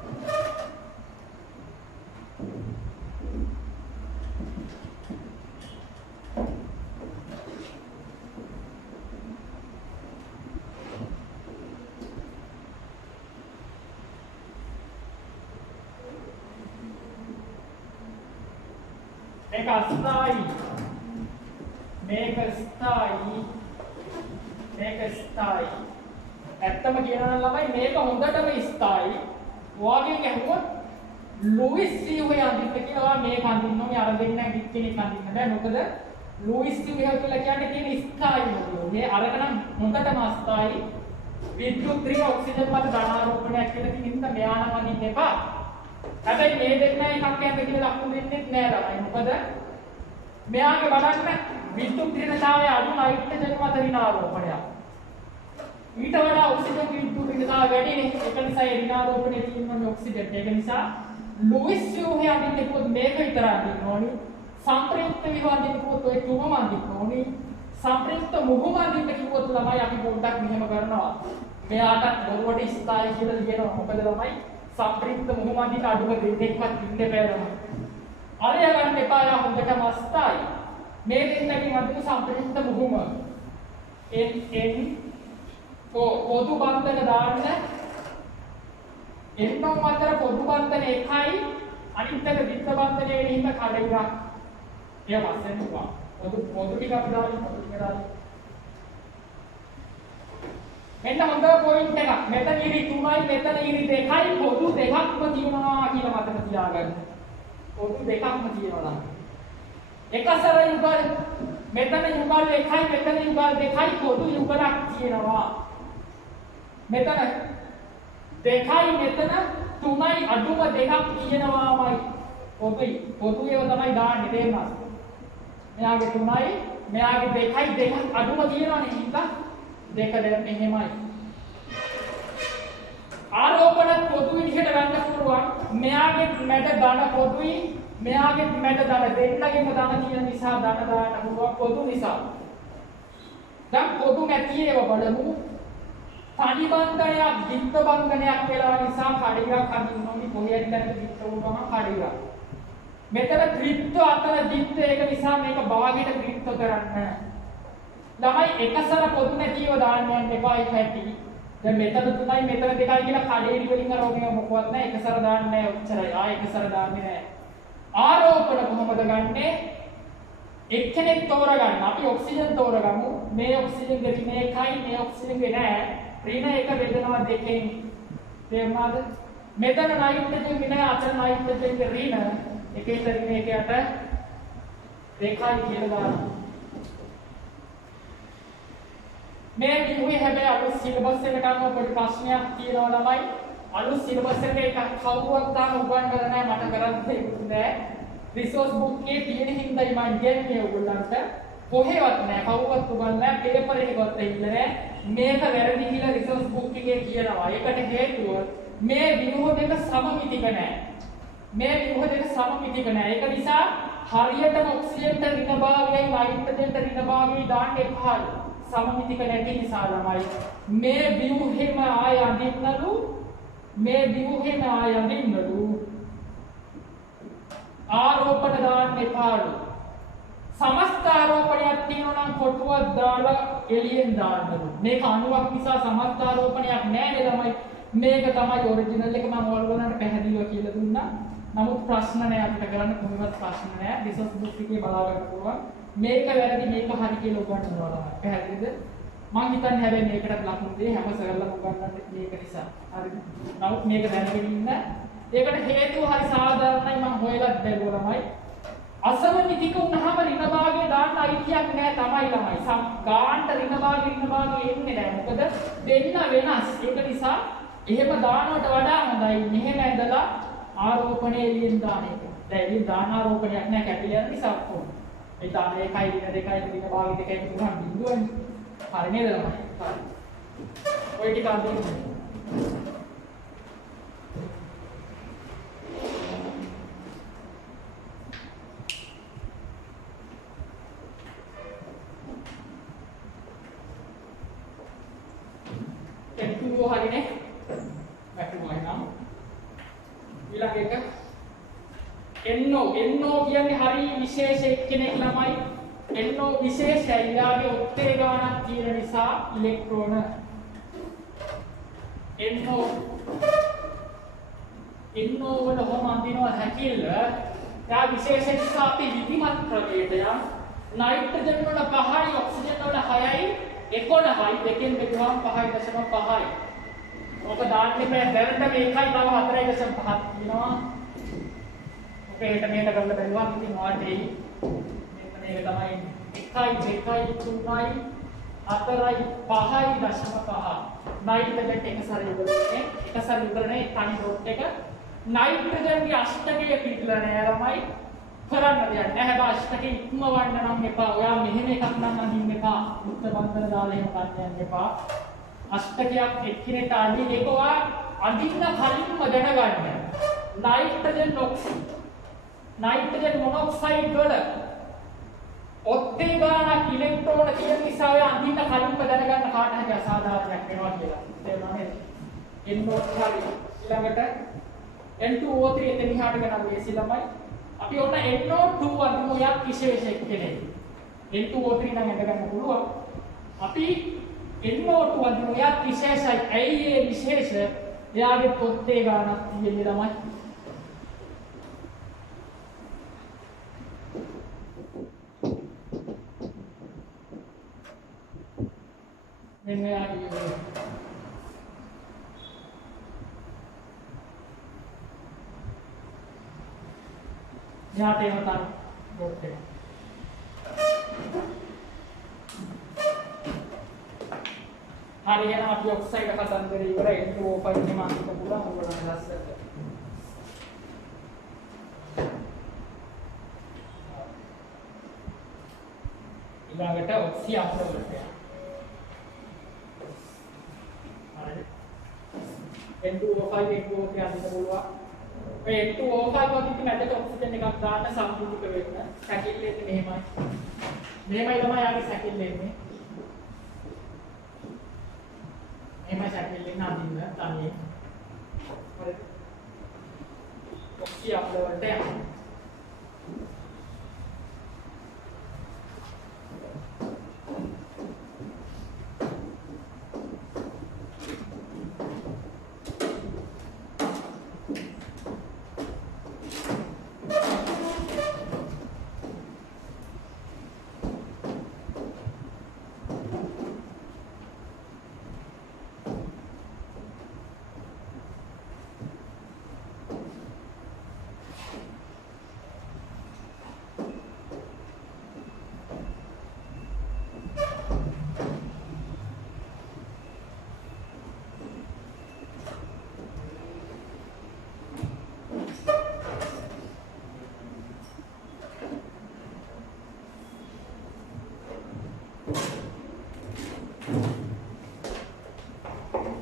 මේක ස්ථායි ඇත්තම කියනවා නම් ළමයි මේක හොඳටම ස්ථායි ඔයගෙන් ඇහුවොත් ලුයිස් සීව්වේ අඳින්න කියලා මේක අඳින්න ඕනේ අර දෙන්න කිච්චෙනෙක් අඳින්න බෑ මොකද ලුයිස් සීව්වේ කියලා කියන්නේ තියෙන ස්ථායි මොකද මේ අරක නම් හොඳටම අස්ථායි විද්‍යුත් ද්‍රව ඔක්සිජන් මත ධනාරෝපණයක් කියලා තියෙන මෙයා නම් අඳින්න එපා හැබැයි මේ දෙන්න එකක් යන්න කියලා ලකුණු දෙන්නෙත් නෑ ළමයි මොකද මෙයාගේ බලන්න විද්‍යුත් ඍණතාවය අඩු නයිට්‍රජන් මත ඍණාරෝපණයක්. ඊට වඩා ඔක්සිජන් විද්‍යුත් ඍණතාවය වැඩිනේ. ඒක නිසා ඒ ඍණාරෝපණය තියෙන්නේ ඔක්සිජන්. ඒක නිසා ලුයිස් ව්‍යුහය අඳින්නකොත් මේක විතර අඳින්න ඕනි. සම්ප්‍රයුක්ත ව්‍යුහ අඳින්නකොත් ඔය තුනම අඳින්න ඕනි. සම්ප්‍රයුක්ත මුහුම අඳින්න කිව්වොත් ළමයි අපි පොඩ්ඩක් මෙහෙම කරනවා. මෙයාට බොරුවට ස්ථායි කියලා ලියනවා. මොකද ළමයි සම්ප්‍රයුක්ත මුහුම අඳින්න අඩුම දෙකක්වත් ඉන්න බෑ. අරය ගන්න එපා යා හොඳටම අස්ථායි. මේ දෙන්නකින් අඳින සම්ප්‍රයුක්ත මුහුම N පොදු බන්ධන දාන්න එන්නම් අතර පොදු බන්ධන එකයි අනිත් එක විත්ත බන්ධනයේ නිහිත කඩේක් එය වශයෙන් දුවා පොදු ටික අපි දාලා පොදු ටික දාලා මෙන්න හොඳ පොයින්ට් එකක් මෙතන ඉරි 3යි මෙතන ඉරි 2යි පොදු දෙකක්ම තියෙනවා කියලා මතක තියාගන්න පොදු දෙකක්ම තියෙනවා එකසර යුගල් මෙතන යුගල් 1යි මෙතන යුගල් 2යි පොදු යුගලක් තියෙනවා. මෙතන 2යි මෙතන 3යි අඩුම 2ක් තියෙනවාමයි. පොදු ඒවා තමයි දාන්නේ තේරුණාද? මෙයාගේ 3යි මෙයාගේ 2යි 2ක් අඩුම තියෙනවනේ හින්දා 2 දැන් මෙහෙමයි. ආරෝපණ පොදු විදිහට ගන්න පුළුවන්. මෙයාගේ මැද ධන පොදුයි මෙයාගේ මැද ධන දෙන්නගේම ධන තියෙන නිසා ධන දාන්න පුළුවන් පොදු නිසා. දැන් පොදු නැති ඒවා බලමු. තනි බන්ධනයක් දිත්ත බන්ධනයක් වෙලා නිසා කඩියක් අඳින්න ඕනි. කොහේද දැන් දිත්ත වුණාම කඩියක්. මෙතන ත්‍රිත්ව අතර දිත්ත ඒක නිසා මේක භාගයට ත්‍රිත්ව කරන්න. ළමයි එකසර පොදු නැතිව දාන්න යන්න එපා ඒක ඇති. දැන් මෙතන 3යි මෙතන 2යි කියලා කඩේලි වලින් අරෝගේ මොකවත් නැහැ. එකසර දාන්නේ නැහැ ඔච්චරයි. එකසර දාන්නේ නැහැ. ආරෝපණ කොහොමද ගන්නෙ? එක්කෙනෙක් තෝරගන්න. අපි ඔක්සිජන් තෝරගමු. මේ ඔක්සිජන් ගේ මේකයි මේ ඔක්සිජන් ගේ නෑ. ඍණ එක බෙදනවා දෙකෙන්. තේරුණාද? මෙතන නයිට්‍රජන් ගේ නෑ අතන නයිට්‍රජන් ගේ ඍණ එකේට ඍණ එකයට දෙකයි කියලා දානවා. මේ විදිහේ හැබැයි අලුත් සිලබස් එකට අනුව පොඩි ප්‍රශ්නයක් තියෙනවා ළමයි. අලුත් සිලබස් එකේ එක කවුරුවත් තාම උගන්වලා නැහැ මට කරන්න දෙන්නේ නැහැ. රිසෝස් බුක් එකේ තියෙන හින්දායි මම කියන්නේ ඔයගොල්ලන්ට. කොහෙවත් නැහැ කවුරුවත් උගන්වන්නේ නැහැ. පේපර් එකකවත් ඇවිල්ලා නැහැ. මේක වැරදි කියලා රිසෝස් බුක් එකේ කියනවා. ඒකට හේතුව මේ ව්‍යුහ දෙක සමමිතික නැහැ. මේ ව්‍යුහ දෙක සමමිතික නැහැ. ඒක නිසා හරියටම ඔක්සිජන්ට ඍණ භාගයයි නයිට්‍රජන්ට ඍණ භාගයයි දාන්න එපා. සමමිතික නැති නිසා ළමයි මේ ව්‍යුහෙම ආය අඳින්නලු මේ ව්‍යුහෙම ආය අඳින්නලු ආරෝපණ දාන්න එපාලු. සමස්ත ආරෝපණයක් තියෙනවා නම් කොටුවක් දාලා එළියෙන් දාන්නලු. මේක අණුවක් නිසා සමස්ත ආරෝපණයක් නෑ නේද ළමයි. මේක තමයි ඔරිජිනල් එක මම ඔයාලට පැහැදිලිව කියලා දුන්නා. නමුත් ප්‍රශ්න නෑ අපිට කරන්න කොහොමවත් ප්‍රශ්න නෑ. රිසර්ච් බුක් එකේ බලා ගන්න පුළුවන්. මේක වැරදි මේක හරි කියලා උගන්වනවා තමයි. පැහැදිලිද? මම හිතන්නේ හැබැයි මේකට ලකුණු දෙයි හැම සරලම උගන්වන්නේ මේක නිසා. හරිද? නමුත් මේක දැනගෙන ඉන්න. ඒකට හේතුව හරි සාධාරණයි මම හොයලත් බැලුවා ළමයි. අසමමිතික වුණාම ඍණ භාගය දාන්න අයිතියක් නෑ තමයි ළමයි. ගාන්ට ර්ණ භාගය එන්නේ නෑ. මොකද දෙන්න වෙනස්. ඒක නිසා එහෙම දානවට වඩා හොඳයි මෙහෙම ඇඳලා ආරෝපණය එළියෙන් දාන එක. දැන් එළියෙන් දාන ආරෝපණයක් නෑ කැපිලා යන නිසා කොහොමද? ඒ දාන 1යි ඍණ 2යි ඍණ භාගය 2යි තුනක් බිඳුවනේ. හරි නේද ළමයි? හරි. ඔය ටික අඳින්න. එක්කුව හරිනේ. වැටුමයි නම්. ඊළඟ එක NO කියන්නේ හරි විශේෂ එක්කෙනෙක් ළමයි. NO විශේෂයි. යාගේ ඔක්ටේ ගානක් තියෙන නිසා ඉලෙක්ට්‍රෝන NO වල හොම අඳිනවා හැකිල්ල. යා විශේෂ නිසා අපි විධිමත් ක්‍රමයට යම් නයිට්‍රජන් වල 5යි ඔක්සිජන් වල 6යි 11යි දෙකෙන් බෙදුවාම 5.5යි. ඔක දාන්නේ මේ දැනට මේකයි තව 4.5ක් තියෙනවා. ඔක ඒකට මේක කරලා බැලුවා ඉතින් ඔයාලට එයි. මේක තමයි 1යි 2යි 3යි 4යි 5.5. නයිට්‍රජන් එක සැර ඉවරනේ. එක සැර ඉවරනේ තනි ඩොට් එක. නයිට්‍රජන්ගේ අෂ්ටකය පිටලා නෑ ළමයි. කරන්න දෙයක් නැහැ. හැබැයි අෂ්ටකේ ඉක්මවන්න නම් එපා. ඔයා මෙහෙම එකක් නම් අඳින්න එපා. මුත්ත බන්ධන දාලා එහෙම ගන්න යන්න එපා. අෂ්ටකයක් එක්කිනෙට අඳින්න ඒක ඔයා අඳින්න කලින්ම දැනගන්න. නයිට්‍රජන් මොනොක්සයිඩ් වල ඔත්තේ ගානක් ඉලෙක්ට්‍රෝන තියෙන නිසා ඔයා අඳින්න කලින්ම දැනගන්න කාට හරි අසාධාරණයක් වෙනවා කියලා. තේරුණා නේද? NO හරි. ඊළඟට N2O3 එතන ඉහාට ගන්න ලේසි ළමයි. අපි ඔන්න NO2 අඳිමු යක් විශේෂ එක්කෙනෙක්. N2O3 නම් ඇඳ ගන්න පුළුවන්. අපි NO2 අඳිමු යක් විශේෂයි. ඇයි ඒ විශේෂ? එයාගේ පොත්තේ ගානක් තියෙන්නේ ළමයි. මෙන්න යාගේ යාට එහෙම තමයි ඩොට් එක. හරි එහෙනම් අපි ඔක්සයිඩ් කතන්දරේ ඉවරයි. N2O5 එහෙම අන්තිම පුළුවන් ඔයගොල්ලන්ට ලස්සට. ඊළඟට ඔක්සි අම්ල වලට යනවා. හරිද? N2O5 N2O3 අන්තිම පුළුවන්. ඔය N2O5 වගේ මැදට ඔක්සිජන් එකක් දාන්න සම්පූර්ණික වෙන්න. සැකිල්ලෙන්නේ මෙහෙමයි. මෙහෙමයි තමයි යාගේ සැකිල්ලෙන්නේ. එහෙමයි සැකිල්ලෙන්න අදින්න තනියෙන්. හරිද? ඔක්සි අම්ල වලට යනවා.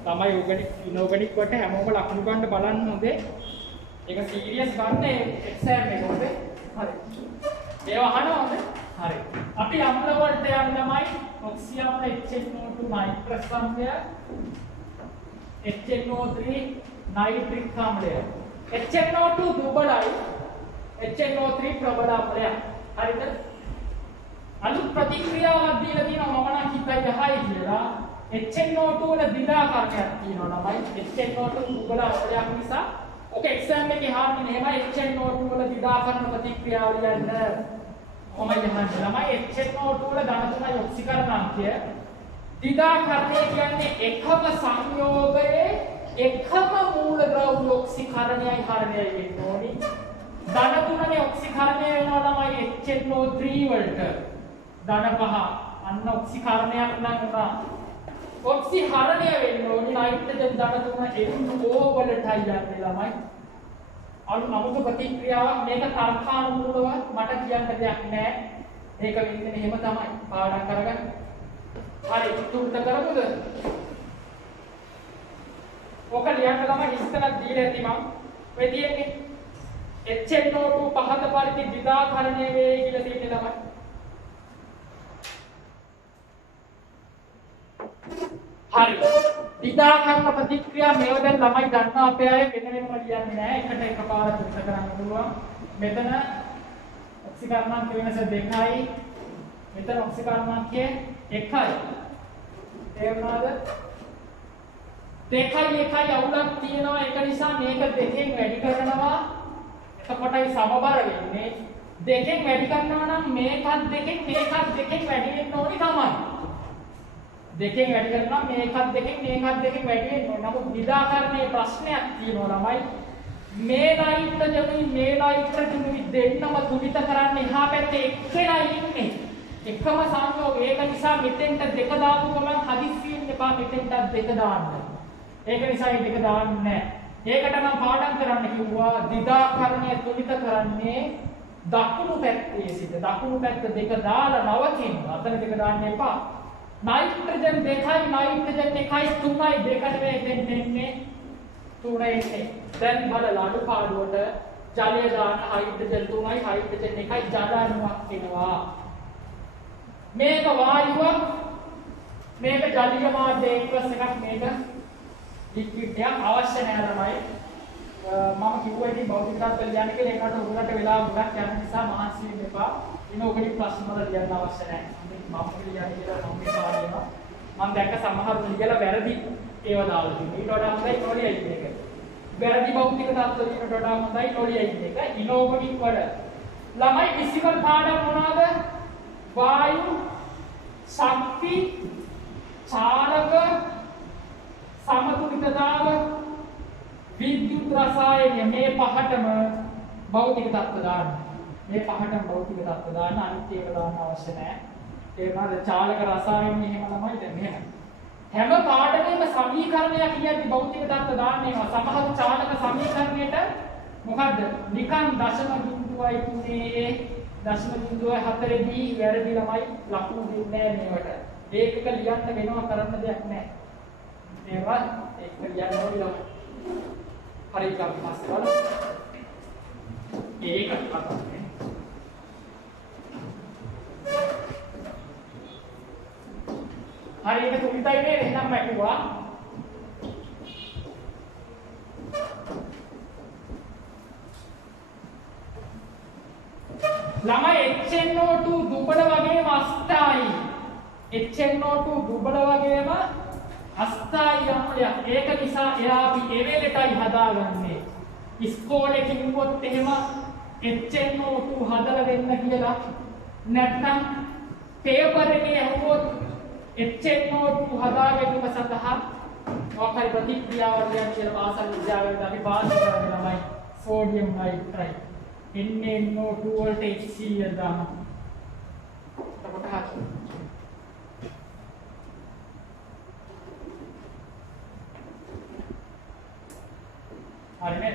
තමයි ඕගනික් ඉනෝගනික් වට හැමෝම ලකුණු ගන්න බලන්න හොඳේ. ඒක සීරියස් ගන්න එක්සෑම් එක හොඳේ. හරි. ඒව අහනවා හොඳේ. හරි. අපි අම්ල වලට යන්න තමයි ඔක්සි අම්ල HNO2 නයිට්‍රස් අම්ලය HNO3 නයිට්‍රික් අම්ලය. HNO2 දුබලයි HNO3 ප්‍රබල අම්ලය. හරිද? අලුත් ප්‍රතික්‍රියාවක් දීලා තියෙනවා මම නම් හිතයි 10 කියලා. HNO2 වල දිදාකරණයක් තියෙනවා තමයි HNO2 දුබල අම්ලයක් නිසා ඔක එක්සෑම් එකේ හාන්නේ එහෙමයි HNO2 වල දිදාකරණ ප්‍රතික්‍රියාව ලියන්න කොහොමද යන්නේ ළමයි HNO2 වල ධන තුනයි ඔක්සිකරණාංකය දිදාකරණය කියන්නේ එකම සංයෝගයේ එකම මූලද්‍රව්‍ය ඔක්සිකරණයයි හරණයයි වෙන්න ඕනි ධන තුනනේ ඔක්සිකරණය වෙනවා ළමයි HNO3 වලට ධන පහ අන්න ඔක්සිකරණයක් නම් උනා ඔක්සි හරණය වෙන්න ඕනි නයිට්‍රජන් ධන තුන N2O වලටයි යන්නේ ළමයි අමුතු ප්‍රතික්‍රියාවක් මේක තර්කානුකූලව මට කියන්න දෙයක් නැහැ මේක වෙන්නේ මෙහෙම තමයි පාඩම් කරගන්න හරි තුන්ට කරමුද ඔක ලියන්න ළමයි ඉස්සරහ දීලා ඇති මම ඔය තියෙන්නේ HNO2 පහත පරිදි දිදාකරණය වේ කියලා තියෙන්නේ ළමයි හරි දිදාකරණ ප්‍රතික්‍රියා මේව දැන් ළමයි ගන්නවා අපේ අය වෙන වෙනම ලියන්නේ නැහැ එකට එකපාරට උත්තර කරන්න පුළුවන් මෙතන ඔක්සිකරණාංක වෙනස 2යි මෙතන ඔක්සිකරණාංකය 1යි තේරුණාද 2යි 1යි අවුලක් තියෙනවා ඒක නිසා මේක දෙකෙන් වැඩි කරනවා එතකොටයි සමබර වෙන්නේ දෙකෙන් වැඩි කරනවා නම් මේකත් දෙකෙන් වැඩි වෙන්න ඕනි තමයි දෙකෙන් වැඩි කරනවා මේකත් දෙකෙන් වැඩි වෙන්න ඕන. නමුත් නිදාකරණයේ ප්‍රශ්නයක් තියෙනවා ළමයි. මේ නයිට්‍රජනුයි දෙන්නම තුලිත කරන්නේ එහා පැත්තේ එක්කෙනයි ඉන්නේ. එකම සංයෝග ඒක නිසා මෙතෙන්ට දෙක දාපු ගමන් හදිස්සියෙන් එපා මෙතෙන්ට දෙක දාන්න. ඒක නිසා මේ දෙක දාන්නේ නැහැ. ඒකට නම් පාඩම් කරන්න කිව්වා නිදාකරණය තුලිත කරන්නේ දකුණු පැත්තේ සිට දකුණු පැත්ත දෙක දාලා නවතින්න. අතන දෙක දාන්න එපා. नाइट्रोजन देखा ही नाइट्रोजन देखा ही तुमना ही देखा है देने तुमने देन भले लाडू पाडोट जालेदान हाइड्रोजन तुमना ही हाइड्रोजन देखा ही ज्यादा अनुवाद किनवा මේක වායුව මේක ජලීය මාධ්‍ය එක්වස් එකක් මේක ලික්විඩ් එකක් අවශ්‍ය නැහැ ළමයි මම කිව්වා ඉතින් භෞතික තත්ත්ව ලියන්න කියලා ඒකට උගලට වෙලා ගොඩක් යන නිසා මහන්සි වෙන්න එපා ඉනෝගනික් ප්‍රශ්න වල ලියන්න අවශ්‍ය නැහැ මම කියන්නේ කියලා මම පාඩේනවා මම දැක්ක සමහර ලියලා වැරදි ඒව දාලා තියෙනවා ඊට වඩා හොඳයි නෝලියයි මේක වැරදි භෞතික තත්ත්ව වලට වඩා හොඳයි නෝලියයි මේක ඉනෝගනික් වල ළමයි ෆිසිකල් පාඩම් මොනවාද වායු ශක්ති චාලක සමතුලිතතාව විද්‍යුත් රසායන මේ පහටම භෞතික තත්ත්ව දාන්න මේ පහටම භෞතික තත්ත්ව දාන්න අනිත් ඒවා දාන්න අවශ්‍ය නැහැ ඒ වගේම චාලක රසායන එහෙම තමයි දැන් මෙහෙම හැම පාඩමේම සමීකරණයක් කියද්දි භෞතික தත්ත්ව දාන්නේ සමහර චාලක සමීකරණයට මොකද්ද? නිකන් දශම බිඳුවයි තුනේ දශම බිඳුවයි හතරේදී වැරදි ළමයි ලකුණු දෙන්නේ නැහැ මේවට. ඒකක ලියන්න වෙනවා කරන්න දෙයක් නැහැ. මේවා ඒක ලියන්න ඕනේ ළමයි. හරි අපි පස්සේ බලමු. ඒක අතන්නේ. හරි ඒක තුලිතයි නේද? එහෙනම් මම කිව්වා ළමයි HNO2 දුබල වගේම අස්ථායි. HNO2 දුබල වගේම අස්ථායි අම්ලයක්. ඒක නිසා එයා අපි එවෙලටයි හදාගන්නේ. ඉස්කෝලේ කිව්වොත් එහෙම HNO2 හදලා දෙන්න කියලා නැත්නම් පේපර් එකේ අහුවොත් HNO2 හදා ගැනීම සඳහා මොකක්ද ප්‍රතික්‍රියාවක් කියලා පාසල් විද්‍යාවේදී අපි පාවිච්චි කරන ළමයි සෝඩියම් හයිඩ්‍රයිඩ් NaNO2 වලට HCl දානවා. එතකොට හරිනේ.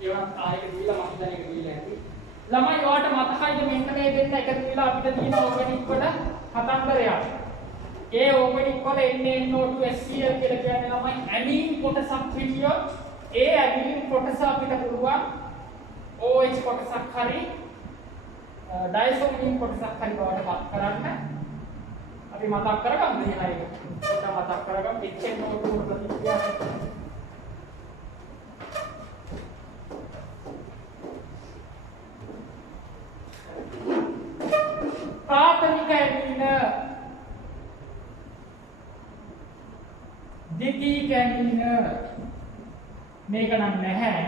ඒවත් ආයෙත් දීලා මම දැන් ඒක දීලා ඇති. ළමයි ඔයාට මතකයිද මෙන්න මේ දෙන්න එකතු වෙලා අපිට තියෙන ඕගනික් වල කතන්දරයක්. ඒ ඕගනික් වල NaNO2 HCl කියලා කියන්නේ ළමයි ඇමීන් කොටසක් විදිය ඒ ඇමීන් කොටස අපිට පුළුවන් OH කොටසක් හරි ඩයසෝමින් කොටසක් හරි බවට පත් කරන්න. අපි මතක් කරගමු එහෙනම් ඒක. ඒක මතක් කරගමු HNO2 ප්‍රතික්‍රියාව. प्राथमिक एमीन द्वितीयक एमीन මේක නම් නැහැ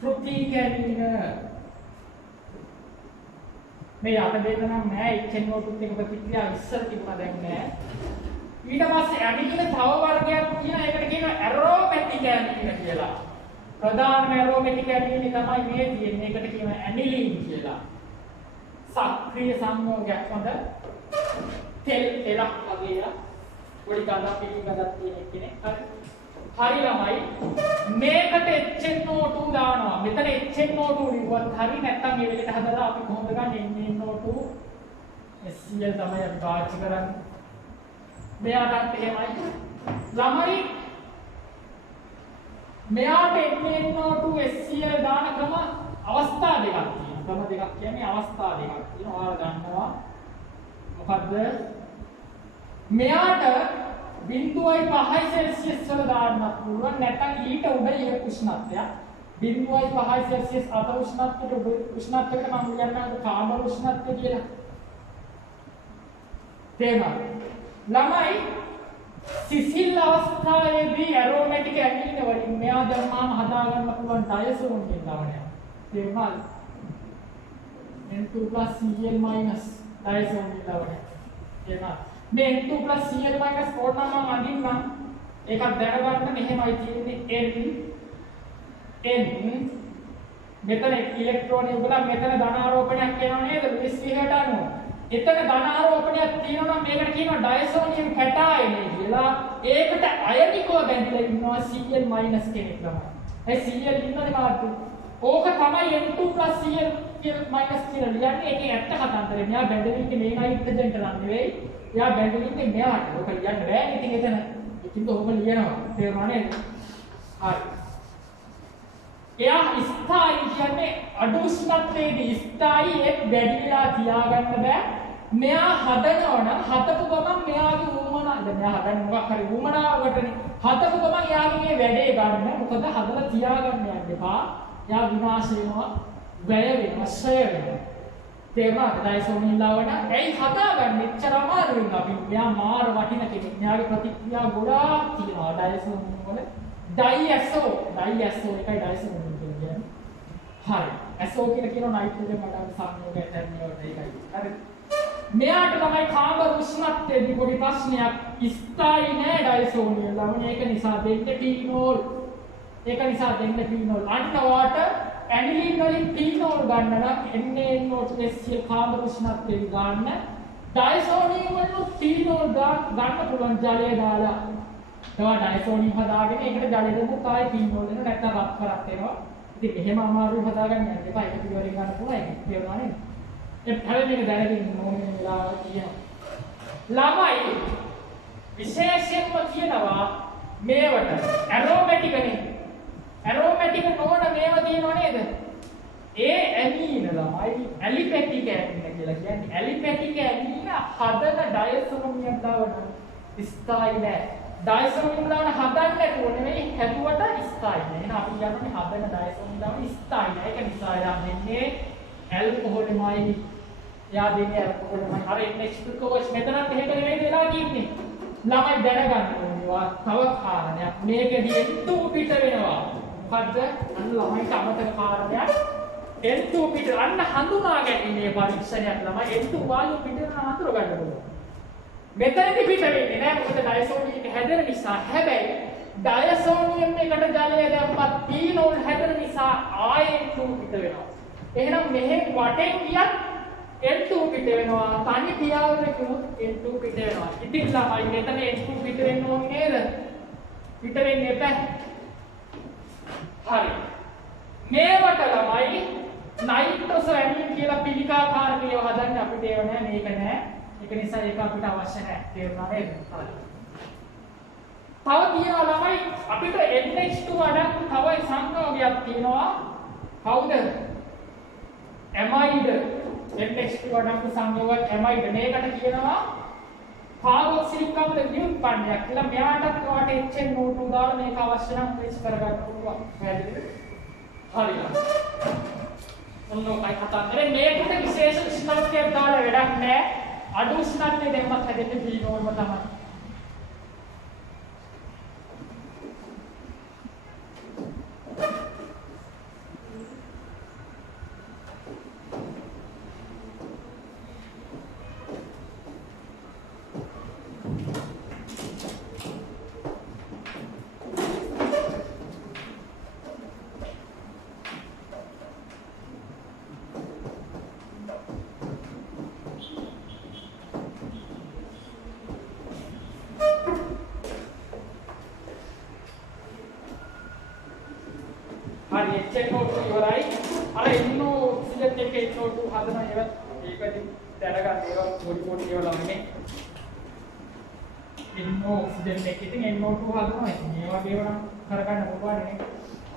තෘතීයික එමීන මේ යට දෙන්න නම් නැහැ HNO2 එක ප්‍රතික්‍රියා ඉස්සර තිබුණා දැන් නැහැ ඊට පස්සේ ඇමීන තව වර්ගයක් තියෙනවා ඒකට කියනවා ඇරෝමැටික් ඇමීන කියලා ප්‍රධානම ඇරෝමැටික් ඇමීන තමයි මේ තියෙන්නේ ඒකට කියනවා ඇනිලින් කියලා සක්‍රීය සංයෝගයක් හොඳ තෙල් එලක් වගේ පොඩි ගඳක් පිළිගඳක් තියෙන කෙනෙක් හරි ළමයි මේකට HNO2 දානවා මෙතන HNO2 ලිව්වත් හරි නැත්නම් මේ වෙලෙට හදලා අපි කොහොමද ගන්නේ NaNO2 HCl තමයි අපි පාවිච්චි කරන්නේ මෙයාටත් එහෙමයි ළමයි මෙයාට NaNO2 HCl දාන ක්‍රම අවස්ථා දෙකක් තියෙනවා ක්‍රම දෙකක් කියන්නේ අවස්ථා දෙකක් තියෙනවා ඔයාලා දන්නවා මොකද්ද මෙයාට 0.5 සෙල්සියස් වල දාන්නත් පුළුවන් නැත්නම් ඊට උඩ ඉහළ උෂ්ණත්වයක් 0.5 සෙල්සියස් අතර උෂ්ණත්වයට උෂ්ණත්වයකට මම කියන්නේ කාබන් උෂ්ණත්වය කියලා තේමා ළමයි සිසිල් අවස්ථාවේදී ඇරෝමැටික් ඇමීන වලින් මෙයා දැම්මාම හදා ගන්න පුළුවන් ඩයසෝන් කියන ලවණය තේමා N2 Cl ඩයසෝන් ලවණය තේමා මේ N2 Cl ඕනනම් මම අඳින්නම් ඒකක් දැනගන්න මෙහෙමයි තියෙන්නේ N මෙතන ඉලෙක්ට්‍රෝන උගලා මෙතන ධන ආරෝපණයක් කරනවා නේද ලුයිස් විහට අනුව එතන ධන ආරෝපණයක් තියෙනවා නම් මේකට කියනවා ඩයසෝනියම් කැටායනය කියලා ඒකට අයනිකව බැඳලා ඉන්නවා Cl- කෙනෙක් තමයි ඒ Cl ඉන්නනේ මාත් ඕක තමයි N2 Cl කියලා ලියන්නේ ඒකේ ඇත්ත කතන්දරේ මෙයා බැඳලා ඉන්නේ මේ නයිට්‍රජන්ට නම් නෙවෙයි එයා බැඳලා ඉන්නේ මෙයාට. ඔක ලියන්න බෑ ඉතින් එතන. ඉතින් ඔබ ලියනවා. තේරුණා නේද? හරි. එයා ස්ථායි කියන්නේ අඩු උෂ්ණත්වයේදී ස්ථායි ඒ බැඳිලා තියාගන්න බෑ. මෙයා හදනවා නම් හතපු ගමන් මෙයාගේ වුමනා දැන් මෙයා හදන්නේ මොකක් හරි වුමනාවකටනේ. හතපු ගමන් එයාගේ මේ වැඩේ ගන්න. මොකද හදලා තියාගන්න යන්න එපා. එයා විනාශ වෙනවා, වැය වෙනවා, ෂය වෙනවා. තේරුණාද? ඩයසෝනියම් ලවණ ඇයි හදාගන්නේ? එච්චර අමාරුයි අපි. මෙයා මාර වටින කෙනෙක්. මෙයාගේ ප්‍රතික්‍රියා ගොඩාක් තියෙනවා ඩයසෝනියම් වල. ඩයිඇසෝ එකයි ඩයසෝනියම් කියන්නේ. හරි. ඇසෝ කියලා කියන නයිට්‍රජන් මඩම් සංයෝගය තැන්නේ වලට ඒකයි. හරි. මෙයාට තමයි කාබන් උෂ්ණත්වයේදී පොඩි ප්‍රශ්නයක්. ස්ථායි නෑ ඩයසෝනියම් ලවණ. ඒක නිසා දෙන්න ෆීනෝල්. අන්න වාට ඇනිලින් වලින් ෆීනෝල් ගන්න නම් NaNO2 HCl කාබන් උෂ්ණත්වයෙන් ගන්න ඩයිසෝනියම් වල ෆීනෝල් ගන්න පුළුවන් ජලය දාලා. ඒවා ඩයිසෝනියම් හදාගෙන ඒකට ජලය දෙමුත් ආයි ෆීනෝල් දෙනවා නැත්නම් රත් කරක් වෙනවා. ඉතින් එහෙම අමාරුයි හදාගන්න යන්න එපා. ඒක පිළිවෙලින් ගන්න පුළුවන්. ඒක තේරුණා නේද? ඒ හැමදේම දැනගෙන ඕනේ වෙලාව කියනවා. ළමයි විශේෂයෙන්ම කියනවා මේවට ඇරෝමැටිකනේ. ඇරෝමැටික නොවන මේව තියෙනව නේද? ඒ ඇමීන ළමයි ඇලිපැටික් ඇමීන කියලා කියන්නේ. ඇලිපැටික් ඇමීන හදන ඩයසෝනියම් දාවන ස්ථායි නෑ. ඩයසෝනියම් දාවන හදන්න නැතුව නෙවෙයි හැදුවට ස්ථායි නෑ. එහෙනම් අපි කියන්නේ හදන ඩයසෝනියම් දාවන ස්ථායි නෑ. ඒක නිසා යා දෙන්නේ ඇල්කොහොල්මයි. යා දෙන්නේ ඇල්කොහොල්මයි. අර NH2 කෝෂ් මෙතනත් එහෙට නෙවෙයි වෙලා තියෙන්නේ. ළමයි දැනගන්න ඕනේ තව කාරණයක්. මේකදී N2 පිට වෙනවා. මොකද්ද? අන්න ළමයිට අමතක කාරණයක්. N2 පිට අන්න හඳුනා ගැනීමේ පරීක්ෂණයක් ළමයි N2 වායු පිට වෙන අතර ගන්න පුළුවන්. මෙතනදී පිට වෙන්නේ නැහැ මොකද ඩයසෝනියම් හැදෙන නිසා. හැබැයි ඩයසෝනියම් එකට ජලය දැම්මත් පීනෝල් හැදෙන නිසා ආයෙ N2 පිට වෙනවා. එහෙනම් මෙහෙන් වටෙන් ගියත් N2 පිට වෙනවා. තනි පියාවරේ කිව්වොත් N2 පිට වෙනවා. ඉතින් ළමයි මෙතන N2 පිට වෙන්න ඕනේ නේද? පිට වෙන්නේ නැහැ. හරි. මේවට ළමයි නයිට්‍රෝසෑමින් කියලා පිළිකාකාරකව හදන්න අපිට ඒව නෑ මේක නෑ. ඒක නිසා ඒක අපිට අවශ්‍ය නෑ. තේරුණා නේද? හරි. තව කියනවා ළමයි අපිට NH2 අඩංගු තව සංයෝගයක් තියෙනවා. කවුද? ඇමයිඩ්. NH2 අඩංගු සංයෝගයක් ඇමයිඩ්. මේකට කියනවා කාබොක්සිලික් අම්ල ව්‍යුත්පන්නයක් කියලා. මෙයාටත් ඔයාට HNO2 දාලා මේක අවශ්‍ය නම් මික්ස් කරගන්න පුළුවන්. පැහැදිලිද? හරියට. ඔන්නෝයි කතාවේ මේකට විශේෂ උෂ්ණත්වයක් දාලා වැඩක් නැහැ. අඩු උෂ්ණත්වයේ දැම්මත් හැදෙන්නේ ෆීනෝල්ම තමයි. හරි HNO2 ඉවරයි. අර NO ඔක්සිජන් එක HNO2 හදන ඒවා ඒකදී දැනගන්න ඒවා පොඩි ඒවා ළමනේ. NO ඔක්සිජන් එක ඉතින් NO2 හදනවා. ඉතින් මේ වගේ ඒවා කරගන්න පුළුවන් නේ.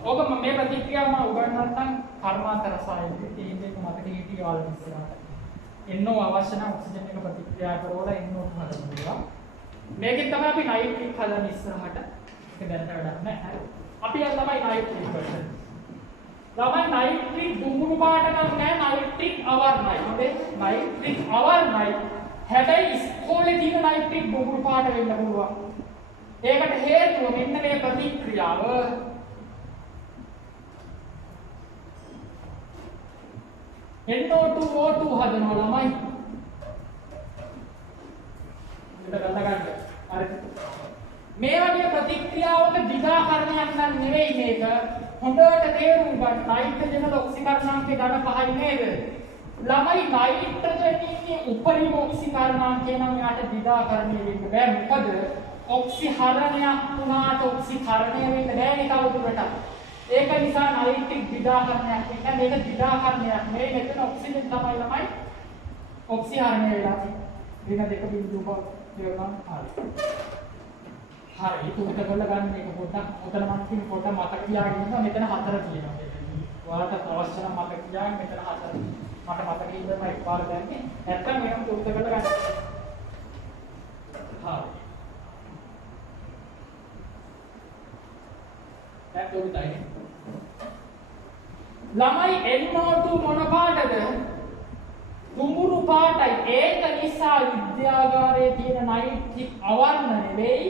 ඕක මේ ප්‍රතික්‍රියාව මම උගන්වන්නම් කර්මාන්ත රසායනික තේින්දේක මතක හිටියවල් ඉස්සරහට. NO අවශ්‍ය නම් ඔක්සිජන් එක ප්‍රතික්‍රියා කරවලා NO2 හදනවා. මේකෙන් තමයි අපි නයිට්‍රික් හදන්නේ ඉස්සරහට. ඒක දැනට වැඩක් නැහැ. අපි යන්න තමයි නයිට්‍රික් වලට. ළමයි නයිට්‍රික් දුඹුරු පාට නම් නෑ නයිට්‍රික් අවර්ණයි. හොඳේ නයිට්‍රික් අවර්ණයි. හැබැයි ඉස්කෝලේ තියෙන නයිට්‍රික් දුඹුරු පාට වෙන්න පුළුවන්. ඒකට හේතුව මෙන්න මේ ප්‍රතික්‍රියාව. NO2O2 හදනවා ළමයි. මෙතන ගන්න. හරි. මේ වගේ ප්‍රතික්‍රියාවක දිගාකරණයක් නම් නෙවෙයි මේක. හොඳට තේරුම් ගන්න. නයිට්‍රජන ඔක්සිකරණාංකය ධන 5යි නේද? ළමයි නයිට්‍රජන් ඉන්නේ උපරිම ඔක්සිකරණාංකය නම් යාට දිගාකරණය වෙන්න බෑ. මොකද ඔක්සිහරණයක් වුණාට ඔක්සිකරණය වෙන්න බෑනේ කවුරුරට. ඒක නිසා නයිට්‍රික් දිගාකරණයක් වෙන්න මේක දිගාකරණයක් නෙවෙයි. මෙතන ඔක්සිජන් තමයි ළමයි ඔක්සිහරණය වෙලා තියෙන්නේ. වෙන දෙක බිඳුවක දෙවනවා. හරි ඒක උඩ කරලා ගන්න මේක පොඩ්ඩක් උතන මම කියන පොඩ්ඩක් මතක තියාගෙන ඉන්නවා. මෙතන 4 තියෙනවා. ඔයාලට අවශ්‍ය නම් මතක තියාගන්න මෙතන 4. මට මතක ඉඳලා එකපාර දැම්මේ. නැත්තම් මේකම උඩ කරලා ගන්න. හරි. දැන් උඩටයි. ළමයි NO2 මොන පාටද? දුඹුරු පාටයි. ඒක නිසා විද්‍යාගාරයේ තියෙන නයිට්‍රික් අවර්ණ නෙවෙයි.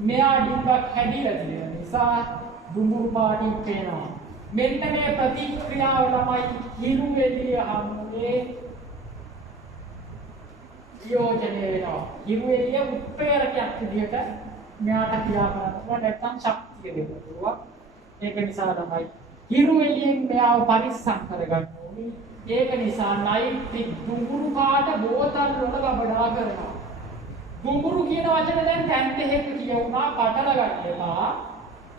මෙයා ඩිංගක් හැදිලා තියෙන නිසා දුඹුරු පාටින් පේනවා. මෙන්න මේ ප්‍රතික්‍රියාව ළමයි හිරු එළිය හමුවේ යෝජනය වෙනවා. හිරු එළිය උත්ප්‍රේරකයක් විදිහට මෙයාට ක්‍රියා කරනවා. නැත්නම් ශක්තිය දෙනවා. ඒක නිසා තමයි හිරු එළියෙන් මෙයාව පරිස්සම් කරගන්න ඕනේ. ඒක නිසා නයිට්‍රික් දුඹුරු පාට බෝතල් වල ගබඩා කරනවා. දුඹුරු කියන වචන දැන් තැන් දෙකක් කියවුණා පටල ගන්න එපා.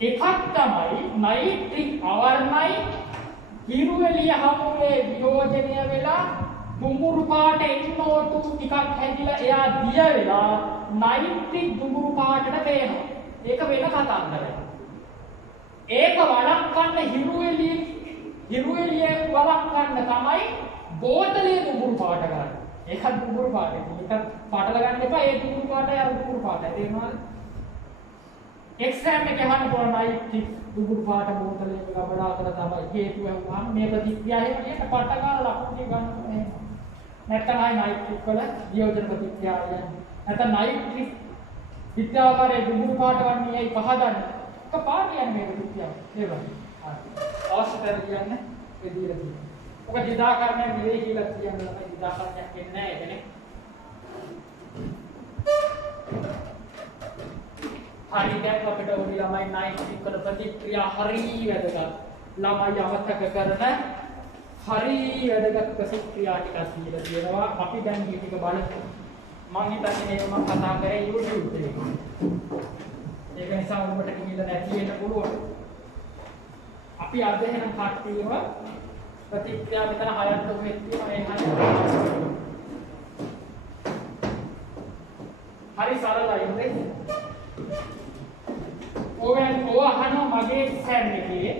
එකක් තමයි නයිට්‍රික් අවර්ණයි හිරු එළිය හමුවේ වියෝජනය වෙලා දුඹුරු පාට එන්නෝටු ටිකක් හැදිලා එයා දිය වෙලා නයිට්‍රික් දුඹුරු පාටට පේනවා. ඒක වෙන කතාන්දරයක්. ඒක වළක්වන්න හිරු එළිය වළක්වන්න තමයි බෝතලේ දුඹුරු පාට කරන්නේ. ඒකත් දුඹුරු පාටයි. ඒක පාටල ගන්න එපා. ඒ දුඹුරු පාටයි අර දුඹුරු පාටයි. තේරුණාද? එක්සෑම් එකේ අහන්න පුළුවන් නයිට්‍රික් දුඹුරු පාට බෝතලේ ගබඩා කරලා තමයි හේතුව වහම මේ ප්‍රතික්‍රියාවේ කියන පටකාර ලකුණු ගන්න ඕනේ. නැත්නම් ආයි නයිට්‍රික් වල වියෝජන ප්‍රතික්‍රියාව යන්නේ. නැත්නම් නයිට්‍රික් විද්‍යාවකාරයේ දුඹුරු පාට වන්නේ ඇයි පහදන්නේ? එක පාට යන්නේ මේ ප්‍රතික්‍රියාව. ඒ වගේ. අවශ්‍යතර කියන්නේ ඒ දීලා තියෙනවා. ඔක දිදාකරණය නෙවෙයි කියලා කියන්නේ තමයි දිදාකරණයක් වෙන්නේ නැහැ එතනේ. හරි දැන් අපිට ඕනි ළමයි නයිට්‍රික් වල ප්‍රතික්‍රියා හරි වැදගත්. ළමයි අමතක කරන හරි වැදගත් ප්‍රතික්‍රියා ටිකක් දීලා තියෙනවා. අපි දැන් මේ ටික බලමු. මම හිතන්නේ මම කතා කරේ YouTube එකේ. ඒක නිසා ඔබට කිහිල්ල නැති වෙන්න පුළුවන්. අපි අද එහෙනම් කට්ටියව ප්‍රතික්‍රියා මෙතන 6ක් ලොකෙක් තියෙනවා. ඒ 6 හරි සරලයි නේද? ඔය අහනවා මගේ එක්සෑම් එකේ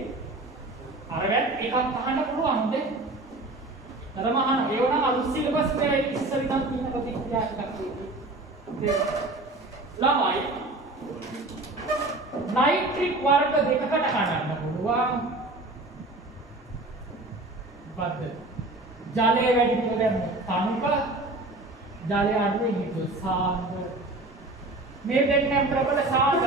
අරගෙන එකක් අහන්න පුළුවන් නේද? තරම අහන ඒ වුණාම අලුත් සිලබස් එකේ ඉස්සර ඉඳන් තියෙන ප්‍රතික්‍රියා ටිකක් තියෙනවා. ළමයි නයිට්‍රික් වර්ග දෙකකට කඩන්න පුළුවන්. බද්ද ජලය වැඩි කියලා දැන් තනුක ජලය අඩු වෙන්නේ සාන්ද මේ දෙන්නෙන් ප්‍රබල සාන්ද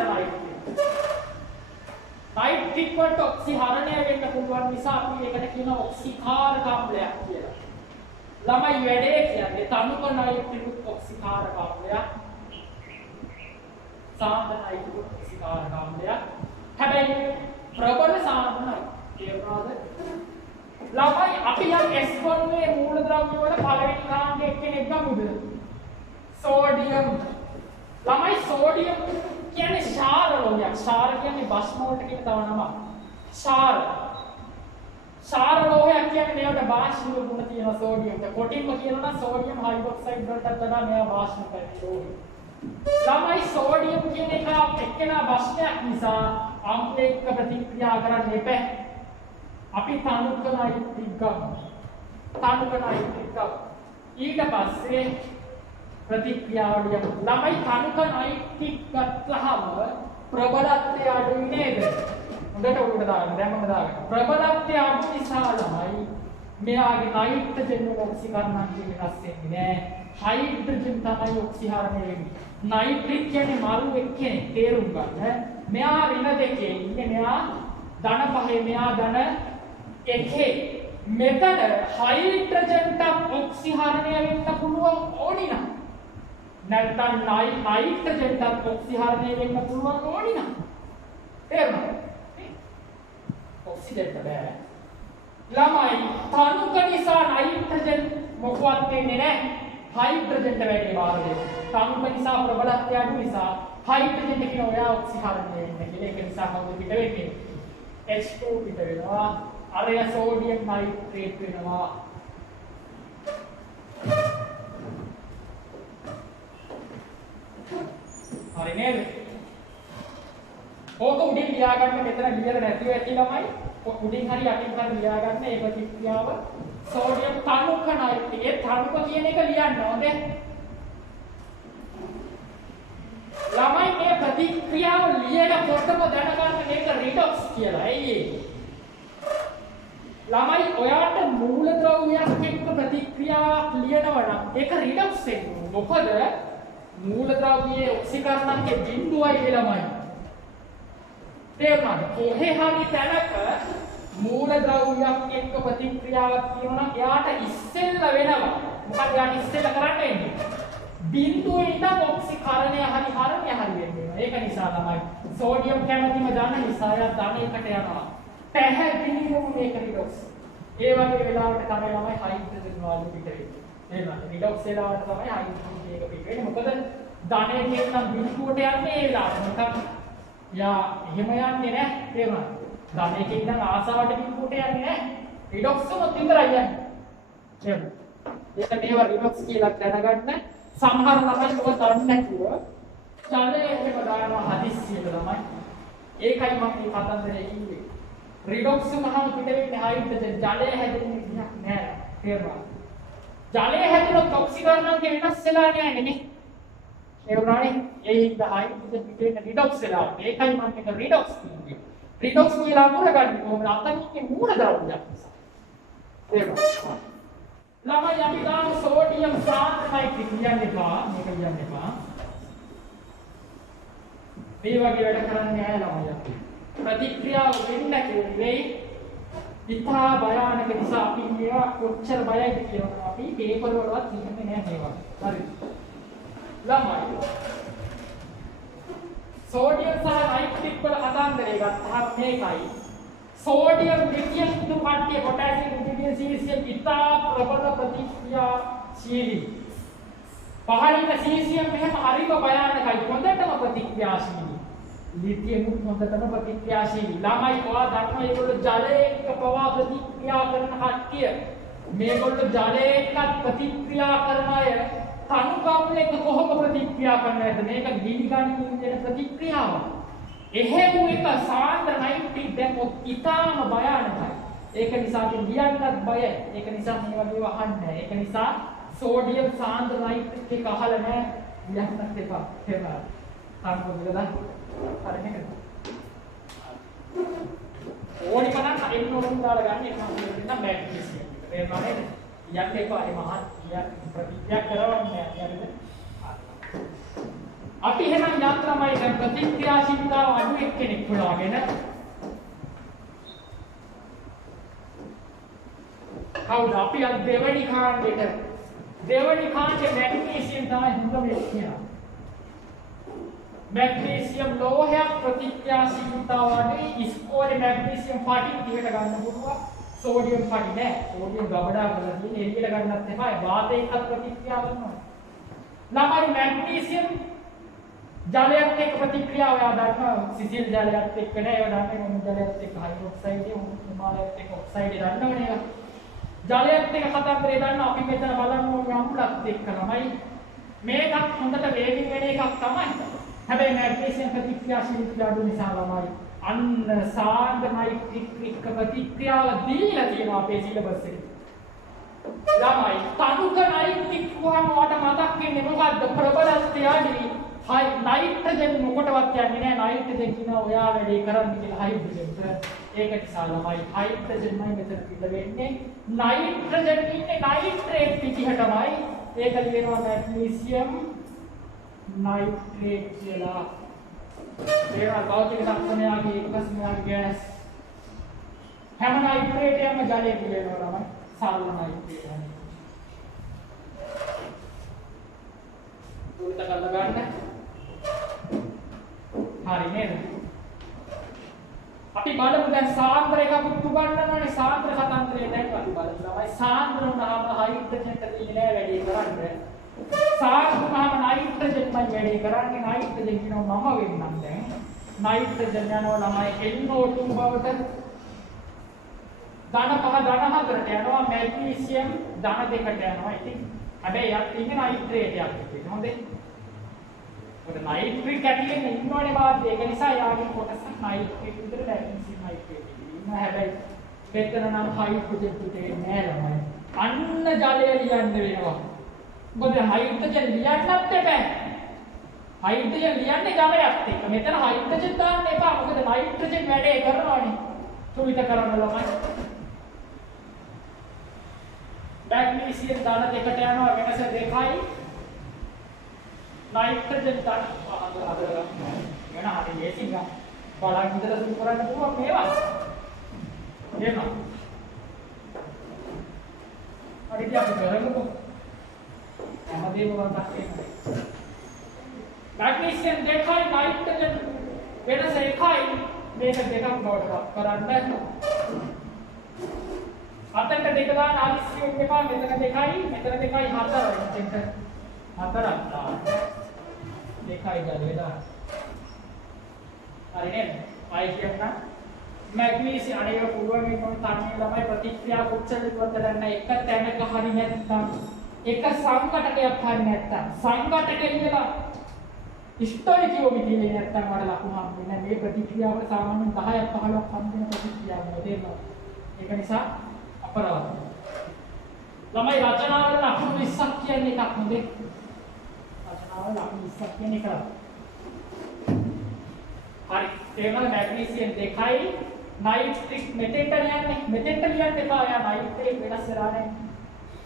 නයිට්‍රික් වලට ඔක්සිහරණය වෙන්න පුළුවන් නිසා අපි ඒකට කියන ඔක්සිකාරක අම්ලයක් කියලා. ළමයි වැඩේ කියන්නේ තනුක නයිට්‍රික් ඔක්සිකාරක අම්ලයක් සාන්ද නයිට්‍රික් ඔක්සිකාරක අම්ලයක් හැබැයි ප්‍රබල සාන්ද නයි ඒකද ළමයි අපි යම් S1 වේ මූලද්‍රව්‍ය වල පළවෙනි කාණ්ඩය එක්කෙනෙක් ගමුද? සෝඩියම්. ළමයි සෝඩියම් කියන්නේ ක්ෂාර ලෝහයක්. ක්ෂාර කියන්නේ භස්ම වලට කියන තව නමක්. ක්ෂාර. ක්ෂාර ලෝහයක් කියන්නේ මේවට භාෂ්ම ගුණ තියෙන සෝඩියම්ට. කොටින්ම කියනවා නම් සෝඩියම් හයිඩ්‍රොක්සයිඩ් වලටත් වඩා මේවා භාෂ්ම කරන ලෝහය. ළමයි සෝඩියම් කියන එක එක්කෙනා භස්මයක් නිසා අම්ල එක්ක ප්‍රතික්‍රියා කරන්න එපා. අපි තනුක නයිට්‍රික් ගමු. තනුක නයිට්‍රික් ගමු. ඊට පස්සේ ප්‍රතික්‍රියාවලිය ළමයි තනුක නයිට්‍රික් ගත්තහම ප්‍රබලත්වය අඩුයි නේද? හොඳට උඩ දාන්න. දැන් මම දාගන්න. ප්‍රබලත්වය අඩු නිසා ළමයි මෙයාගේ නයිට්‍රජන් වල ඔක්සිකරණය වෙනස් වෙන්නේ නෑ. හයිඩ්‍රජන් තමයි ඔක්සිහරණය වෙන්නේ. නයිට්‍රික් කියන්නේ මරු එක්කෙනෙක් තේරුම් ගන්න. මෙයා ඍණ දෙකේ ඉන්නේ. මෙයා ධන පහේ මෙයා ධන එකේ මෙතන හයිඩ්‍රජන්ට ඔක්සිහරණය වෙන්න පුළුවන් ඕනි නම් නැත්නම් නයිට්‍රජන්ට ඔක්සිහරණය වෙන්න පුළුවන් ඕනි නම් තේරුණාද? ඔක්සිජන්ට බෑ. ළමයි තනුක නිසා නයිට්‍රජන් මොකවත් වෙන්නේ නැහැ. හයිඩ්‍රජන්ට වැඩි බාර දෙනවා. තනුක නිසා ප්‍රබලත්වය අඩු නිසා හයිඩ්‍රජන් කියන ඔයා ඔක්සිහරණය වෙන්නේ කියලා. ඒක නිසා කවුද පිට වෙන්නේ? H2 පිට වෙනවා. අරය සෝඩියම් නයිට්‍රේට් වෙනවා. හරි නේද? ඕක උඩින් ලියා ගන්න මෙතන ලියලා නැතිව ඇති ළමයි. උඩින් හරි යටින් හරි ලියා ගන්න ඒ ප්‍රතික්‍රියාව සෝඩියම් තනුක නයිට්‍රේට්. ඒ තනුක කියන එක ලියන්න ඕනේ. ළමයි මේ ප්‍රතික්‍රියාව ලියනකොටම දැනගන්න මේක රිඩොක්ස් කියලා. ඇයි ඒ? ළමයි ඔයාට මූලද්‍රව්‍යයක් එක්ක ප්‍රතික්‍රියාවක් ලියනවා නම් ඒක රිඩොක්ස් වෙන්නේ. මොකද මූලද්‍රව්‍යයේ ඔක්සිකරණයේ බිඳුවයි ළමයි. තේරුණාද? කොහේ හරි තැනක මූලද්‍රව්‍යයක් එක්ක ප්‍රතික්‍රියාවක් කියනවා නම් එයාට ඉස්සෙල්ල වෙනවා. මොකද එයාට ඉස්සෙල්ල කරන්න වෙන්නේ? බිඳුවේ ඉඳන් ඔක්සිකරණය හරි හරණය හරි වෙන්නේ. ඒක නිසා තමයි සෝඩියම් කැමැතිම ධන නිසා එයා ධන එකට යනවා. පැහැදිලිවම මේක රිඩොක්ස්. ඒ වගේ වෙලාවට තමයි ළමයි හයිඩ්‍රජන් වායු පිට වෙන්නේ. එහෙනම් රිඩොක්ස් වෙලාවට තමයි හයිඩ්‍රජන් එක පිට වෙන්නේ. මොකද ධනය කියනනම් බිඳුවට යන්නේ ඒ වෙලාවට. නිකන් යා එහෙම යන්නේ නැහැ. තේරුණාද? ධනය කියනනම් ආසාවට බිඳුවට යන්නේ නැහැ. රිඩොක්ස් උනොත් විතරයි යන්නේ. එහෙනම් ඒක මේවා රිඩොක්ස් කියලා දැනගන්න. සමහර ළමයි ඔබ දන්නේ නැතුව ජලය එහෙම දානවා හදිස්සියට ළමයි. ඒකයි මම මේ කතන්දරේ කිව්වේ. රිඩොක්ස් වුණාම පිට වෙන්නේ හයිඩ්‍රජන්. ජලය හැදෙන්නේ නැහැ. තේරුණාද? ජලය හැදුනොත් ඔක්සිජන් එක වෙනස් වෙලා නැහැ නේ. ඒ වුණානේ ඒ හින්දා හයිඩ්‍රජන් පිට වෙන රිඩොක්ස් වෙලා. ඒකයි මම මේක රිඩොක්ස් කියන්නේ. රිඩොක්ස් කියලා අඳුරගන්නේ කොහොමද? අතකින් මූල ද්‍රව්‍යයක් නිසා. තේරුණාද? ළමයි අපි ගාන සෝඩියම් සාන්ද්‍රණයි කියන්නේ එපා. මේක කියන්නේ එපා. මේ වගේ වැඩ කරන්නේ නැහැ ළමයි අපි. ප්‍රතික්‍රියාව වෙන්න කියන්නේ ඉතා භයානක නිසා අපි මේවා කොච්චර බයයිද කියනවා. අපි පේපර් වලවත් ලියන්නේ නැහැ මේවා. හරි. ළමයි සෝඩියම් සහ නයිට්‍රික් වල කතන්දරය ගත්තාම මේකයි. සෝඩියම් ලිතියම් තුන කට්ටිය පොටෑසියම් ලිතියම් සීසියම් ඉතා ප්‍රබල ප්‍රතික්‍රියාශීලී. පහළින් සීසියම් මෙහෙම හරිම භයානකයි. හොඳටම ප්‍රතික්‍රියාශීලී. ලිතියම් හොඳටම ප්‍රතික්‍රියාශීලී. ළමයි ඔයා දන්නවා ඒගොල්ලෝ ජලය එක්ක පවා ප්‍රතික්‍රියා කරන කට්ටිය. මේගොල්ලෝ ජලය එක්ක ප්‍රතික්‍රියා කරන අය තනු කවුල එක කොහොම ප්‍රතික්‍රියා කරනවද? මේක ගිනිගන්නේ දෙන ප්‍රතික්‍රියාවක්. එහෙම එක සාන්ද්‍ර නයිට්‍රික් දැම්මොත් ඉතාම භයානකයි. ඒක නිසා ලියන්නත් බයයි. ඒක නිසා මේ වගේ වහන්නේ. ඒක නිසා සෝඩියම් සාන්ද්‍ර නයිට්‍රික් එක අහලා නැහැ. ලියන්නත් එපා. තේරුණාද? හරිද? හරිද? ඕනි කනක් එන්න ඕන දාලා ගන්න එක මම කියන්න මැග්නීසියම්. තේරුණා නේද? යන්න එපා. ඒ මහත් ප්‍රතික්‍රියා කරවන්නේ නැහැ. අපි එහෙනම් යන්ත්‍රමයි දැන් ප්‍රතික්‍රියාශීලතාව අඩු එක්කෙනෙක් හොයාගෙන කවුද අපි අද දෙවෙනි කාණ්ඩෙට මැග්නීසියම් තමයි හොඳම එක්කියා. මැග්නීසියම් ලෝහයක් ප්‍රතික්‍රියාශීලතාව අඩුයි. ඉස්කෝලේ මැග්නීසියම් 40 30ට ගන්න පුළුවන්. සෝඩියම් 40 නෑ. සෝඩියම් ගබඩා කරලා තියෙන එළියට ගන්නත් එපා. වාතයකත් ප්‍රතික්‍රියා කරනවා. ළමයි මැග්නීසියම් ජලයත් එක්ක ප්‍රතික්‍රියාව ඔයා දන්නවා. සිසිල් ජලයත් එක්ක නෑ. ඒවා දන්නේ මොන ජලයත් එක්ක හයිඩ්‍රොක්සයිඩ් හිමාලයත් එක්ක ඔක්සයිඩ් දන්නවනේ ඒවා. ජලයත් එක්ක කතන්දරේ දන්නවා. අපි මෙතන බලන්න ඕනේ අම්ලත් එක්ක ළමයි. මේකත් හොඳට වේගින් වෙන එකක් තමයි. හැබැයි මැග්නීසියම් ප්‍රතික්‍රියාශීලීත්වය අඩු නිසා ළමයි අන්න සාන්ද්‍ර නයිට්‍රික් එක්ක ප්‍රතික්‍රියාව දීලා තියෙනවා අපේ සිලබස් එකේ. ළමයි තනුක නයිට්‍රික් වහම වට මතක් වෙන්නේ මොකද්ද? ප්‍රබලත්වය අඩුයි. नाइट्रोजन මොකටවත් යන්නේ නැහැ. नाइट्रोजन කියනවා ඔයා වැඩේ කරන්න කියලා හයිඩ්‍රජන්ට. ඒක නිසා ළමයි හයිඩ්‍රජන්මයි මෙතන පිට වෙන්නේ. नाइट्रोजन ඉන්නේ නයිට්‍රේට් පිටිහටමයි. ඒක ලියනවා මැග්නීසියම් नाइट्रेट කියලා. ඒවා භෞතික ලක්ෂණයගේ එකස්මයාගේ ගෑස්. හැම नाइट्रेटයක්ම ජලයේ පිළිවෙනවා ළමයි. සරල नाइट्रेट. උන්ට කරලා ගන්න. හරි නේද? අපි බලමු දැන් සාන්ද්‍ර එකක් උගන්වනවානේ. සාන්ද්‍ර කතන්දරය දැන් අපි බලමු. ළමයි සාන්ද්‍ර වුණාම හයිඩ්‍රජන්ට දෙන්නේ නැහැ වැඩේ කරන්න. සාන්ද්‍ර වුණාම නයිට්‍රජන්මයි වැඩේ කරන්නේ. නයිට්‍රජන් කියනවා මම වෙන්නම් දැන්. නයිට්‍රජන් යනවා ළමයි NO2 බවට. ධන 5 ධන 4ට යනවා. මැග්නීසියම් ධන 2ට යනවා. ඉතින් හැබැයි යක් තියෙන නයිට්‍රේටයක් තියෙනවා. හොඳේ. ඔතන නයිට්‍රික් ඇටියෙන් ඉන්නවනේ වාද්‍ය. ඒක නිසා යාගේ කොටස නයිට්‍රේට් විතර මැග්නීසියම් නයිට්‍රේට් ඉන්න. හැබැයි මෙතන නම් හයිඩ්‍රජන් පුතේ නෑ ළමයි. අන්න ජලය ලියන්න වෙනවා. මොකද හයිඩ්‍රජන් ලියන්නත් එපා. හයිඩ්‍රජන් ලියන්නේ ජලයත් එක්ක. මෙතන හයිඩ්‍රජන් දාන්න එපා. මොකද නයිට්‍රජන් වැඩේ කරනවානේ. සුවිත කරන්න ළමයි. मैग्नीशियम दाना දෙකට යනවා. වෙනස දෙකයි. नाइट्रोजन दाना අද වෙන හරි මේසින් ගන්න. බලන් ඉඳලා සුරු කරන්න පුළුවන් මේවා. එහෙනම් හරි අපි කරමුකෝ. හැමදේම වන්දක් එන්නේ. मैग्नीशियम දෙකයි नाइट्रोजन වෙනස එකයි. මේක දෙකක් බවට කරන්න. අතට දෙක දාන්න ආදිස්සිය වෙන්න එපා. මෙතන දෙකයි 4යි. එතන 4ක් දාන්න. දෙකයි ගලේ දාන්න. හරි නේද? ආයි කියන්න. මැග්නීසියම් අනේ පුළුවන් මේ තන්නේ ළමයි ප්‍රතික්‍රියා කොච්චර ඉවත් කරන්න එක තැනක හරි නැත්නම් එක සංකටකයක් හරි නැත්නම් සංකටක ඉඳලා ස්ටොයිකියෝමීටරේ නැත්නම් වල ලකුණු හම් වෙන මේ ප්‍රතික්‍රියාවට සාමාන්‍යයෙන් 10ක් 15ක් හම් වෙන ප්‍රතික්‍රියාවක් නෙදේනවා. ඒක නිසා අපරාධ. ළමයි රචනාවල ලකුණු 20ක් කියන්නේ එකක් නෙදේ. රචනාවල ලකුණු 20ක් කියන්නේ එකක්. හරි. ඒකවල මැග්නීසියම් 2යි නයිට්‍රික් මෙතෙන්ට යන්නේ. මෙතෙන්ට ලියන්න එපා. යා නයිට්‍රේට් වෙනස් වෙලා නැහැ.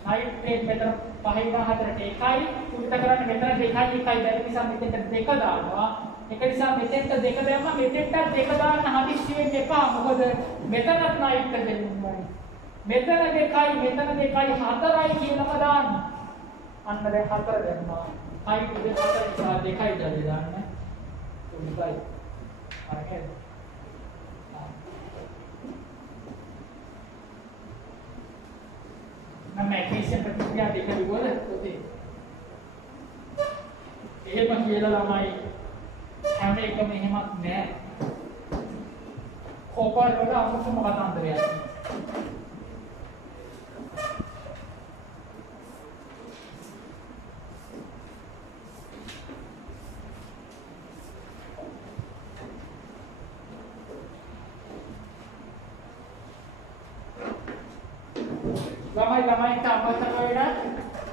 නයිට්‍රේට් මෙතන 5-4ට 1යි උල්ට කරන්නේ මෙතන 2යි 1යි බැරි නිසා මෙතෙන්ට 2 දානවා. ඒක නිසා මෙතෙන්ට 2 දැම්මම මෙතෙන්ට 2 දාන්න හදිස්සියෙන් එපා. මොකද මෙතනත් නයිට්‍රජන් ඉන්නවා. මෙතන 2යි මෙතන 2යි 4යි කියලාම දාන්න. අන්න දැන් 4 දැම්මා. හයිඩ්‍රජන් 4 නිසා 2යි දැලේ දාන්න. උල්ටයි. හරි. ना मैग्नीशियम प्रतिक्रिया देखा लिखोද පොතේ එහෙම කියලා ළමයි හැම එකම එහෙමත් නෑ කොපර් වල අමුතුම කතාන්දරයක් ළමයින්ට අමතක වෙන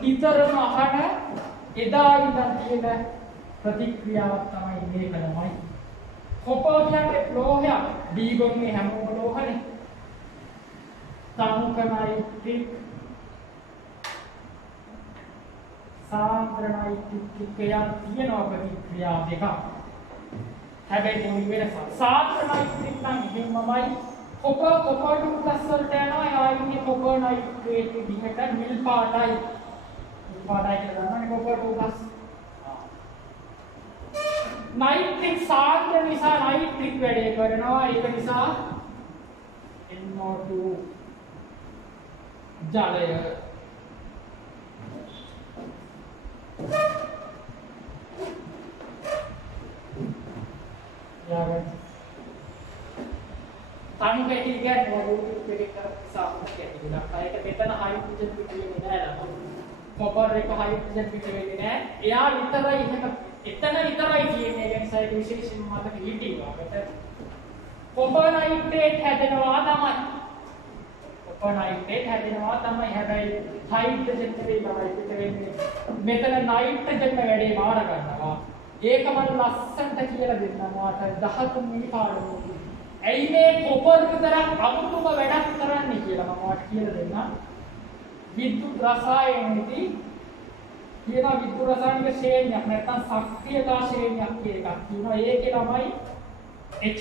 නිතරම අහන එදා ඉඳන් තියෙන ප්‍රතික්‍රියාවක් තමයි මේක ළමයි. කොපර් කියන්නේ ලෝහයක්. දීගොන්නේ හැමෝම ලෝහනේ. තමුකනයිට්‍රික් සාන්ද්‍රණයිට්‍රික් කියන තියෙන ප්‍රතික්‍රියා දෙකක්. හැබැයි මොන වෙනසක්? සාන්ද්‍රණයිට්‍රික් නම් එහෙමමයි කොපර් කොපර් ප්ලස් වලට යනවා එයාගේ කොපර් නයිට්‍රේට් දිහට නිල් පාටයි කියලා ගන්නවා කොපර් ප්ලස් නයිට්‍රික් සාන්ද්‍ර නිසා නයිට්‍රික් වැඩේ කරනවා ඒක නිසා NO2 ජලය යාගේ තනුක එක කියන්නේ රූපික දෙකක් සාපේක්ෂ කැටිලා. ඒක මෙතන හයිඩ්‍රජන් පිට වෙන්නේ නැහැ නේද? කොපර් එක හයිඩ්‍රජන් පිට වෙන්නේ නැහැ. එයා විතරයි එහෙම එතන විතරයි කියන්නේ. ඒ නිසා ඒක විශේෂයෙන්ම මතක හිටිනවා. මෙතන කොපර් නයිට්‍රේට් හැදෙනවා තමයි. කොපර් නයිට්‍රේට් හැදෙනවා තමයි. හැබැයි හයිඩ්‍රජන් නෙවෙයි තමයි පිට වෙන්නේ. මෙතන නයිට්‍රජන් වැඩේ මාර ගන්නවා. ඒක මම ලස්සනට කියලා දෙන්නම්. මාත 13 වෙනි පාඩමේ ඇයි මේ කොපර් විතරක් අමුතුම වැඩක් කරන්නේ කියලා මම ඔයාලට කියලා දෙන්නම්. විද්‍යුත් රසායනයේදී කියන විද්‍යුත් රසායනික ශ්‍රේණියක් නැත්නම් සක්‍රියතා ශ්‍රේණියක් කියලා එකක් තියෙනවා. ඒකේ ළමයි H+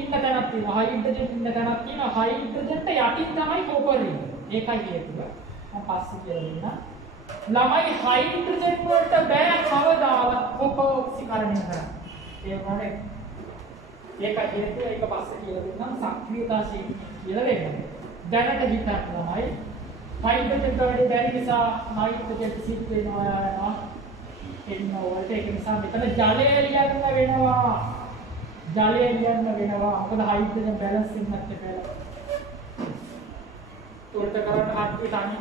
ඉන්න තැනක් තියෙනවා. හයිඩ්‍රජන් ඉන්න තැනක් තියෙනවා. හයිඩ්‍රජන්ට යටින් තමයි කොපර් ඉන්නේ. ඒකයි හේතුව. මම පස්සේ කියලා දෙන්නම්. ළමයි හයිඩ්‍රජන් වලට බෑ කවදාවත් කොපර් ඔක්සිකරණය කරන්න. ඒ වගේ ඒක හේතුව ඒක පස්සේ කියලා දෙන්නම් සක්‍රියතා ශ්‍රේණිය කියලා දෙන්න. දැනට හිතන්න ළමයි හයිඩ්‍රජන් වලට බැරි නිසා නයිට්‍රජන් සිත් වෙනවා යනවා එන්නෝ වලට ඒක නිසා මෙතන ජලය ලියන්න වෙනවා. ජලය ලියන්න වෙනවා. මොකද හයිඩ්‍රජන් බැලන්ස් එකක් නැත්නම් උල්ට කරන්න හත්වි තනි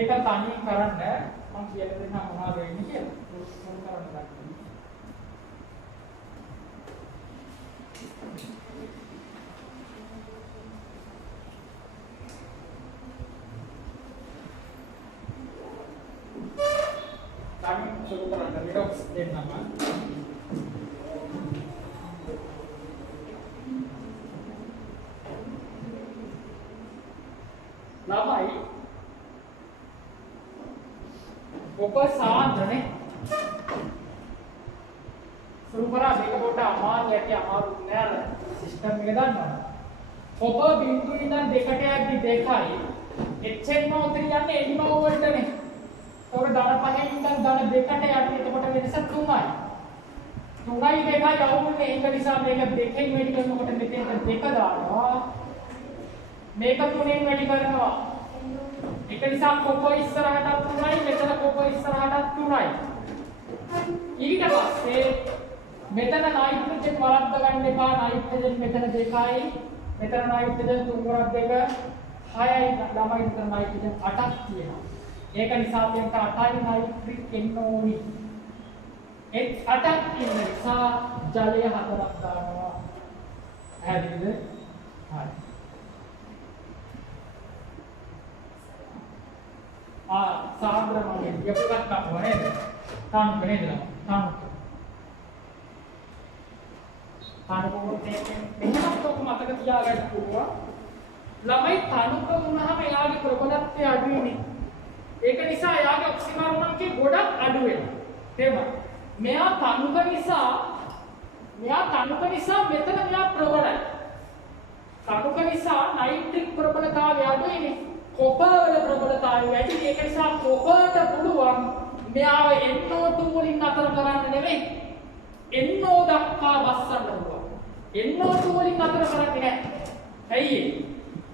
මේක තනියෙන් කරන්න මම කියලා දෙන්නම් මොනවද වෙන්නේ කියලා. මොන කරන්නද? තනියෙන් සුළු කරන්න රිඩොක්ස් දෙන්නම. ළමයි ඔබ සාන්ද්‍රනේ සුළු කරා මේක පොට අමාරු යටි අමාරු නෑ අර සිස්ටම් එක දන්නවා. ඔබ බිංදුව ඉඳන් දෙකට යද්දි 2යි HNO3 යන්නේ එලිම වලටනේ. ඒක ධන 5 ඉඳන් ධන 2ට යන්නේ එතකොට වෙනස 3යි. 3යි 2යි යවුනේ ඒක නිසා මේක 2කින් වැඩි කරනකොට මෙතෙන් 2 දානවා. මේක 3ෙන් වැඩි කරනවා. ඒක නිසා කොප ඉස්සරහට 3යි මෙතන කොප ඉස්සරහට 3යි. ඊට පස්සේ මෙතන නයිට්‍රජන් වරද්ද ගන්න එපා. නයිට්‍රජන් මෙතන 2යි. මෙතන නයිට්‍රජන් 3 වරක් 2 6යි. ළමයි මෙතන නයිට්‍රජන් 8ක් තියෙනවා. ඒක නිසා අපිට 8යි නයිට්‍රික් එන්න ඕනි. ඒ 8ක් ඉන්න නිසා ජලය 4ක් දානවා. හරිද? හරි. සාන්ද්‍ර මගේ යපුවක් අපුවා නේද? තානුක නේද? තානුක මෙහෙමත් ඔක මතක තියාගන්න පුළුවන්. ළමයි තානුක වුණාම එයාගේ ප්‍රබලත්වය අඩු වෙන්නේ. ඒක නිසා එයාගේ ඔක්සිමාරුණම්කේ ගොඩක් අඩු වෙනවා. තේරුණා? මෙයා තානුක නිසා මෙතන මෙයා ප්‍රබලයි. තානුක නිසා නයිට්‍රික් ප්‍රබලතාවය අඩු වෙන්නේ. කොපර් ප්‍රබලතාවය වැඩි. ඒක නිසා කොපර්ට පුළුවන් මෙයාව NO2 වලින් නතර කරන්න නෙවෙයි NO දක්වා බස්සන්න පුළුවන්. NO2 වලින් නතර කරන්නේ නැහැ. ඇයි ඒ?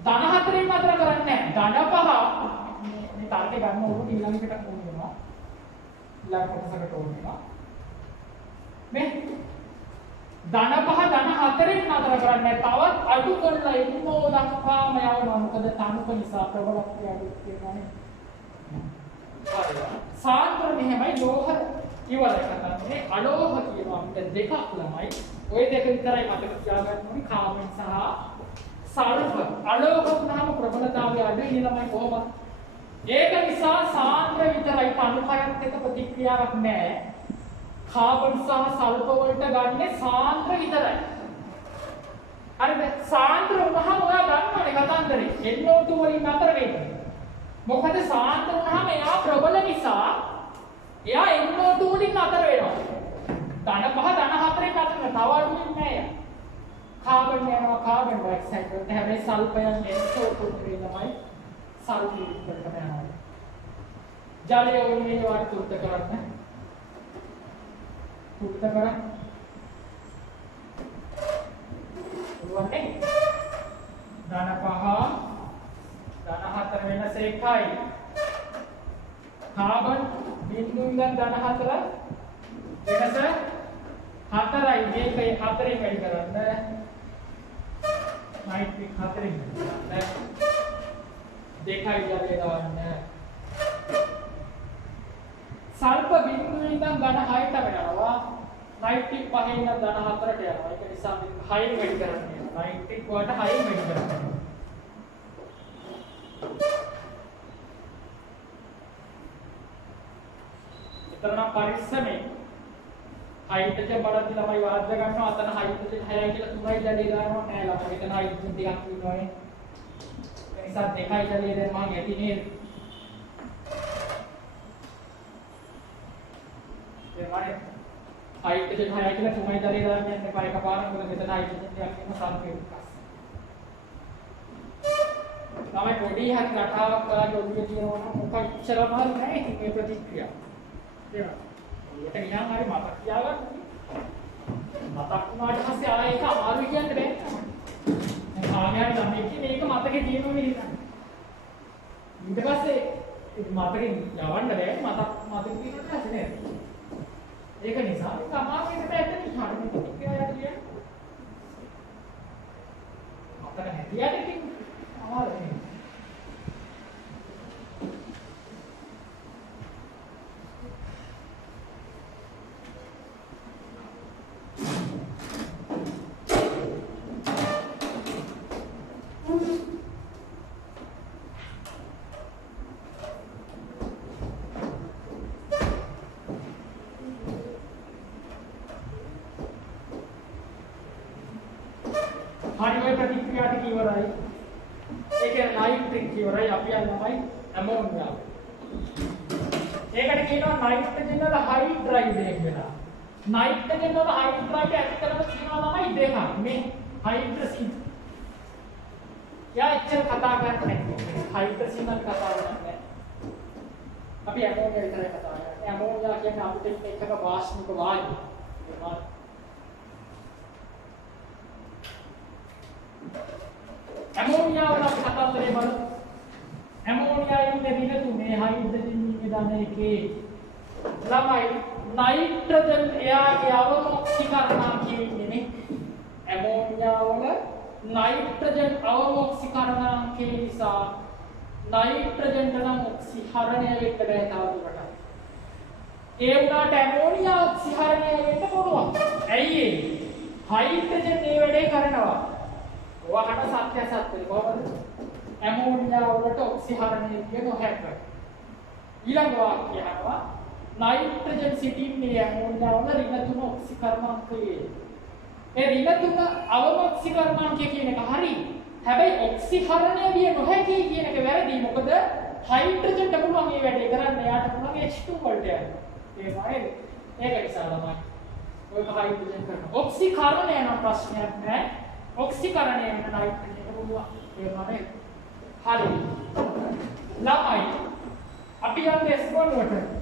ධන 4ෙන් නතර කරන්නේ නැහැ. ධන 5 මේ තාර්කේ ගන්න ඕන ඊළඟට ඕන වෙනවා. ඊළඟ කොටසකට ඕන වෙනවා. මේ ධන 5 ධන 4ෙන් නතර කරන්නේ තවත් අඩු කරලා NO දක්වාම යවනවා. මොකද තනුක නිසා ප්‍රබලත්වය අඩු වෙනවානේ. සාන්ද්‍ර මෙහෙමයි ලෝහ ඉවරයි කරන්නේ. අලෝහ කියනවා අපිට දෙකක් ළමයි. ওই දෙක විතරයි මතක තියාගන්න ඕනේ. කාබන් සහ සල්ෆර්. අලෝහ වුණාම ප්‍රබලතාවය අඩු වෙන ළමයි කොහොමද? ඒක නිසා සාන්ද්‍ර විතරයි තනුකයත් එක්ක ප්‍රතික්‍රියාවක් නැහැ. කාබන් සහ සල්ෆර් වලට ගන්නේ සාන්ද්‍ර විතරයි. හරිද? සාන්ද්‍ර වුණාම ඔයා ගන්නවනේ කතන්දරේ. NO2 වලින් නතර වෙන්නේ. මොකද සාන්ද්‍ර වුණාම එයා ප්‍රබල නිසා එයා NO2 වලින් නතර වෙනවා. ධන 5 ධන 4ෙන් නතර වෙනවා. තව අඩු වෙන්නේ නැහැ. කාබන් යනවා කාබන් ඩයොක්සයිඩ් වලට. හැබැයි සල්ෆර් යන්නේ NO2 වලින් තමයි සල්ෆර් වලට යනවා. ජලය වලින් වාට තුර්ත කරන්න. තුර්ත කරන්න. උවන්නේ ධන 5 ධන 4 වෙනස 1යි. කාබන් බිඳු ඉඳන් ධන 4 වෙනස 4යි. මේක 4ෙන් වැඩි කරන්න. නයිට්‍රික් 4ෙන් වැඩි කරන්න. 2යි ජලය දාන්න. සල්ෆර් බිඳු ඉඳන් ධන 6ට වෙනවා. නයිට්‍රික් 5 ඉඳන් ධන 4ට යනවා. ඒක නිසා මේ 6ෙන් වැඩි කරන්න. නයිට්‍රික් වලට 6ෙන් වැඩි කරන්න. එතන පරිස්සමෙන් හයිඩ්‍රජන් බලද්දි ළමයි වාද්‍ය ගන්නවා. අතන හයිඩ්‍රජන් 6යි කියලා 3යි ජලය දානවා නෑ ළමයි. එතන හයිඩ්‍රජන් දෙකක් ඉන්නවනේ. ඒ නිසා 2යි ජලය දැන් මම යටි නේද? ඒ වගේ හයිඩ්‍රජන් 6යි කියලා 3යි ජලය දාන්න යන්න එපා එකපාරට. මොකද මෙතන හයිඩ්‍රජන් දෙකක් ඉන්න සල්ෆර් තමයි පොඩි හරි රටාවක් ඔයාලගේ ඔළුවේ තියෙනවා නම් මොකක් ඉච්චරම හරි නැහැ ඉතින් මේ ප්‍රතික්‍රියාව. තේරෙනවද? ඒක නිකන් හරි මතක් තියාගන්න. මතක් වුණාට පස්සේ ආයෙ ඒක අමාරුයි කියන්න බෑ. දැන් කාර්යයන් ළමයි කියන්නේ මේක මතකේ තියෙනවා නෙවෙයි. ඊට පස්සේ මතකෙන් යවන්න බෑ මතක තියෙනට පස්සේ නේද? ඒක නිසා මේක අමාරුයි නේද ඇත්තටම හරියට ප්‍රතික්‍රියාවක් කියන්නේ. මතක නැතිවට ඉතින් අමාරුයි. හරි ඔය ප්‍රතික්‍රියා ටික ඉවරයි. ඒකේ නයිට්‍රික් ඉවරයි. අපි යන්නමයි ඇමෝනියා. ඒකට කියනවා නයිට්‍රජන් වල හයිඩ්‍රයිඩ් වෙනවා. නයිට්‍රජන් වල හයිඩ්‍රයිඩ් ඇති කරන තියෙනවා තමයි දෙකක්. මේ හයිඩ්‍රසින්. යා එච්චර කතා කරන්නේ නැහැ. හයිඩ්‍රසින් වල කතා කරන්නේ. අපි ඇමෝනියා විතරයි කතා කරන්නේ. ඇමෝනියා කියන්නේ අපිට එකක වාෂ්මික වායුව. ඇමෝනියා වල අපි කතාන්දරේ බලමු. ඇමෝනියා ඉන්නේ දින තුනේ හයිඩ්‍රජන් ඉන්නේ දන එකේ. ළමයි නයිට්‍රජන් එයාගේ අවමොක්සීකරණාංකයේ ඉන්නේ නේ. ඇමෝනියා වල නයිට්‍රජන් අවමොක්සීකරණාංකය නිසා නයිට්‍රජන් නම් ඔක්සිහරණය වෙන්න බෑ තවදුරටත්. ඒ වුණාට ඇමෝනියා ඔක්සිහරණය වෙන්න පුළුවන්. ඇයි ඒ? හයිඩ්‍රජන් මේ වැඩේ කරනවා. ඔයාට සත්‍ය සත්‍යද කොහොමද? ඇමෝනියා වලට ඔක්සිහරණය කියන නොහැක. ඊළඟ වාක්‍යය අහනවා නයිට්‍රජන් සිටින්නේ ඇමෝනියා වල ඍණ 3 ඔක්සිකරණාංකයේ. ඒ ඍණ 3 අවමොක්සීකරණාංකය කියන එක හරි. හැබැයි ඔක්සිහරණය විය නොහැකි කියන එක වැරදි. මොකද හයිඩ්‍රජන්ට පුළුවන් මේ වැඩේ කරන්න. එයාට පුළුවන් H2 වලට යන්න. ඒක නිසා තමයි ඔය හයිඩ්‍රජන් කරන. ඔක්සිකරණය නම් ප්‍රශ්නයක් නෑ. ඔක්සිකරණය වෙන නයිට්‍රජන්ට පුළුවන්. ඒක තමයි. හරි. ළමයි අපි යන්නේ S ගොනුවට.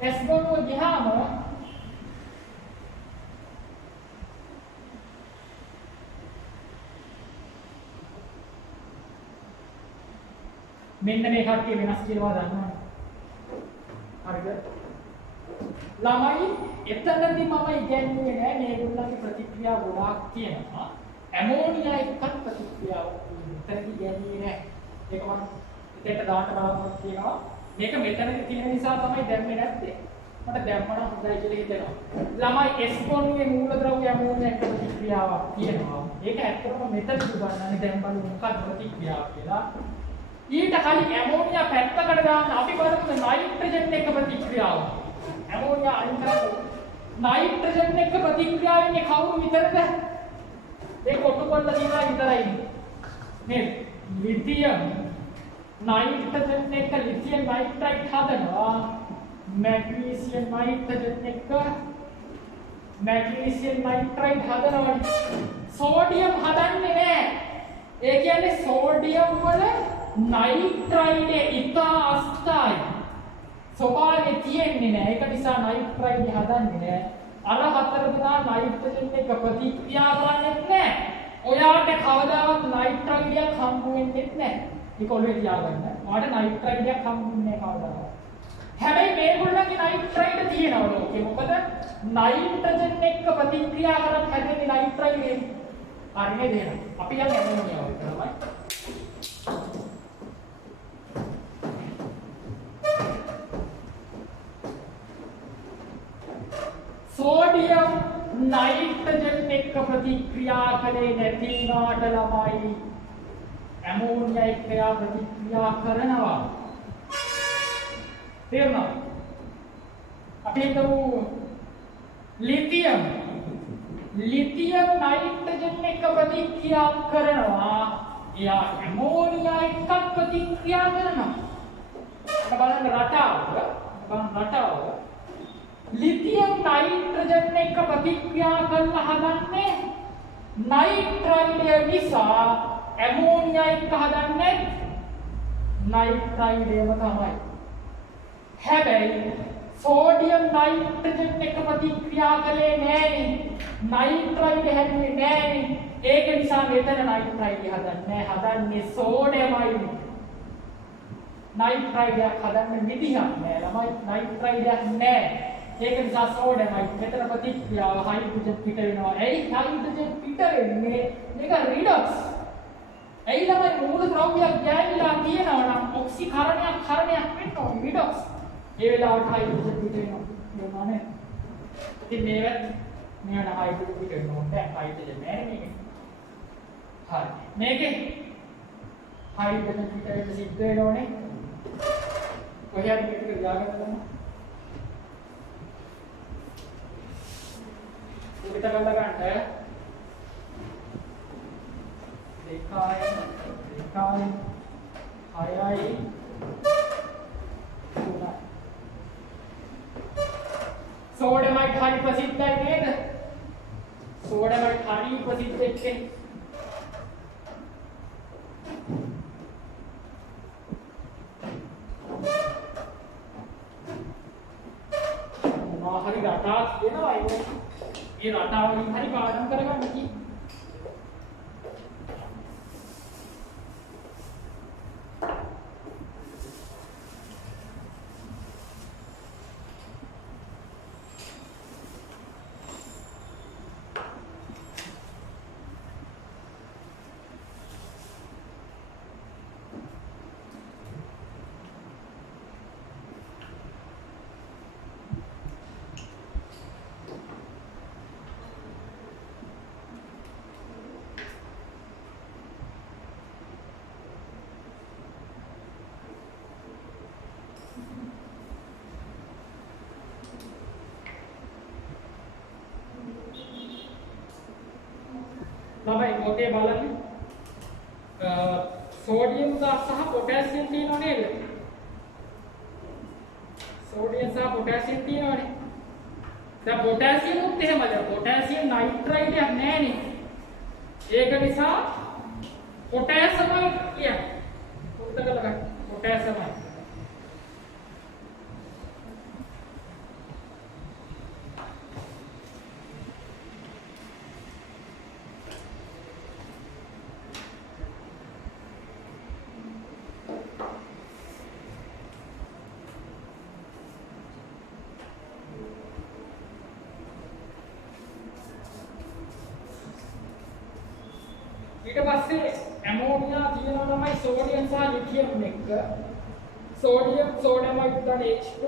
S ගොනුව ගියාම මෙන්න මේ කට්ටිය වෙනස් කියලා දන්නවනේ. හරිද? ළමයි එතනදී මම ඉගෙනුවේ නෑ මේගොල්ලන්ගේ ප්‍රතික්‍රියා ගොඩාක් තියෙනවා. ඇමෝනියා එක්කත් ප්‍රතික්‍රියාවක් තියෙනවා. එතනදී ඉගෙනුවේ නෑ. ඒක මම දෙකට දාන්න බලාපොරොත්තු වෙනවා. මේක මෙතනදී තියෙන නිසා තමයි දැම්මේ නැත්තේ. මට දැම්මම හොඳයි කියලා හිතෙනවා. ළමයි S ගොනුවේ මූලද්‍රව්‍ය ඇමෝනියා එක්ක ප්‍රතික්‍රියාවක් තියෙනවා. ඒක ඇත්තටම මෙතනදී ගන්නන්නේ දැන් බලමු මොකක්ද ප්‍රතික්‍රියාව කියලා. ඊට කලින් ඇමෝනියා පැත්තකට දාන්න අපි බලමු නයිට්‍රජන් එක්ක ප්‍රතික්‍රියාව. ඇමෝනියා අයින් කරමු. නයිට්‍රජන් එක්ක ප්‍රතික්‍රියාව වෙන්නේ කවුරු විතරද? ඒ කොටු කොල්ල දිනා විතරයි. නේද? ලිතියම් නයිට්‍රජන් එක්ක ලිතියම් නයිට්‍රයිඩ් හදනවා. මැග්නීසියම් නයිට්‍රජන් එක්ක මැග්නීසියම් නයිට්‍රයිඩ් හදනවා. සෝඩියම් හදන්නේ නැහැ. ඒ කියන්නේ සෝඩියම් වල නයිට්‍රයිඩ් ඉතා අස්ථායි ස්වභාවය තියෙන්නේ නැහැ. ඒක නිසා නයිට්‍රයිඩ් හදන්නේ නැහැ. අර හතර දෙනා නයිට්‍රජන් එක ප්‍රතික්‍රියා කරන්නේ නැහැ. ඔයාට කවදාවත් නයිට්‍රයිඩයක් හම්බ වෙන්නේ නැහැ. ඒක ඔළුවේ තියාගන්න. ඔයාට නයිට්‍රයිඩයක් හම්බුන්නේ නැහැ කවදාවත්. හැබැයි මේගොල්ලන්ගේ නයිට්‍රයිඩ් තියෙනවා ලෝකේ. මොකද නයිට්‍රජන් එක්ක ප්‍රතික්‍රියා කරත් හැදෙන්නේ නයිට්‍රයිඩ් එක. හරිනේ දෙනවා. අපි යන්නේ ඇමෝනියා වලට තමයි. सोडियम नाइट्रोजन එක්ක ප්‍රතික්‍රියා කලේ නැති වුණාට ළමයි ඇමෝනියා එක්ක ප්‍රතික්‍රියා කරනවා. තේරුණාද? අපි හිතමු ලිතියම් නයිට්‍රජන් එක්ක ප්‍රතික්‍රියා කරනවා. එයා ඇමෝනියා එක්ක ප්‍රතික්‍රියා කරනවා. බලන්න රටාව ලිතියම් නයිට්‍රජන් එක්ක ප්‍රතික්‍රියා කරලා හදන්නේ නයිට්‍රයිඩ් නිසා ඇමෝනියා එක්ක හදන්නේ නයිට්‍රයිඩ්ම තමයි. හැබැයි සෝඩියම් නයිට්‍රජන් එක්ක ප්‍රතික්‍රියා කළේ නෑනේ. නයිට්‍රයිඩ් හැදුවේ නෑනේ. ඒක නිසා මෙතන නයිට්‍රයිඩ් හදන්නේ සෝඩියමයි. නයිට්‍රයිඩ් හදන්න විදිහක් නෑ ළමයි. නයිට්‍රයිඩ් නෑ. ඒක නිසා සෝඩියමයි. මෙතන ප්‍රතික්‍රියාව හයිඩ්‍රජන් පිට වෙනවා. ඇයි හයිඩ්‍රජන් පිට වෙන්නේ? මේක රිඩොක්ස්. ඇයි ළමයි මූල ද්‍රව්‍යයක් ගෑනිලා තියෙනවා නම් ඔක්සිකරණයක් වෙන්න ඕනේ රිඩොක්ස්. ඒ වෙලාවට හයිඩ්‍රජන් පිට වෙනවා. නේද? ඉතින් මේවත් හයිඩ්‍රජන් පිට වෙනවා. දැන් හයිඩ්‍රජන් නෑ මේකේ. හරි. මේකේ හයිඩ්‍රජන් පිට වෙන්න සිද්ධ වෙනෝනේ. කොහේ හරි මේක දාගන්න ගන්න. උඩට ගන්න ගන්න. දෙකයි හයයි තුනයි. සෝඩමයිට් හරි ප්‍රසිද්ධයි නේද? සෝඩමයිට් හරි ප්‍රසිද්ධ එක්කේ. මොනවා හරි රටාවක් තියෙනවා ඒ රටාවලින් හරි පාඩම් කරගන්න කි. තමයි මොකේ බලන්නේ සෝඩියම් සහ පොටෑසියම් තියෙනව නේද? සෝඩියම් සහ පොටෑසියම් තියෙනවනේ. දැන් පොටෑසියම් උත් එහෙමද? පොටෑසියම් නයිට්‍රයිඩ් එකක් නැහැනේ. ඒක නිසා පොටෑසමයිඩ් කියන්නේ. උත්තර ගන්න. පොටෑසමයිඩ්. ඊට පස්සේ ඇමෝනියා තියෙනවා තමයි සෝඩියම් සහ ලිතියම් එක. සෝඩියම් සෝඩමයිඩ් ගන්න H2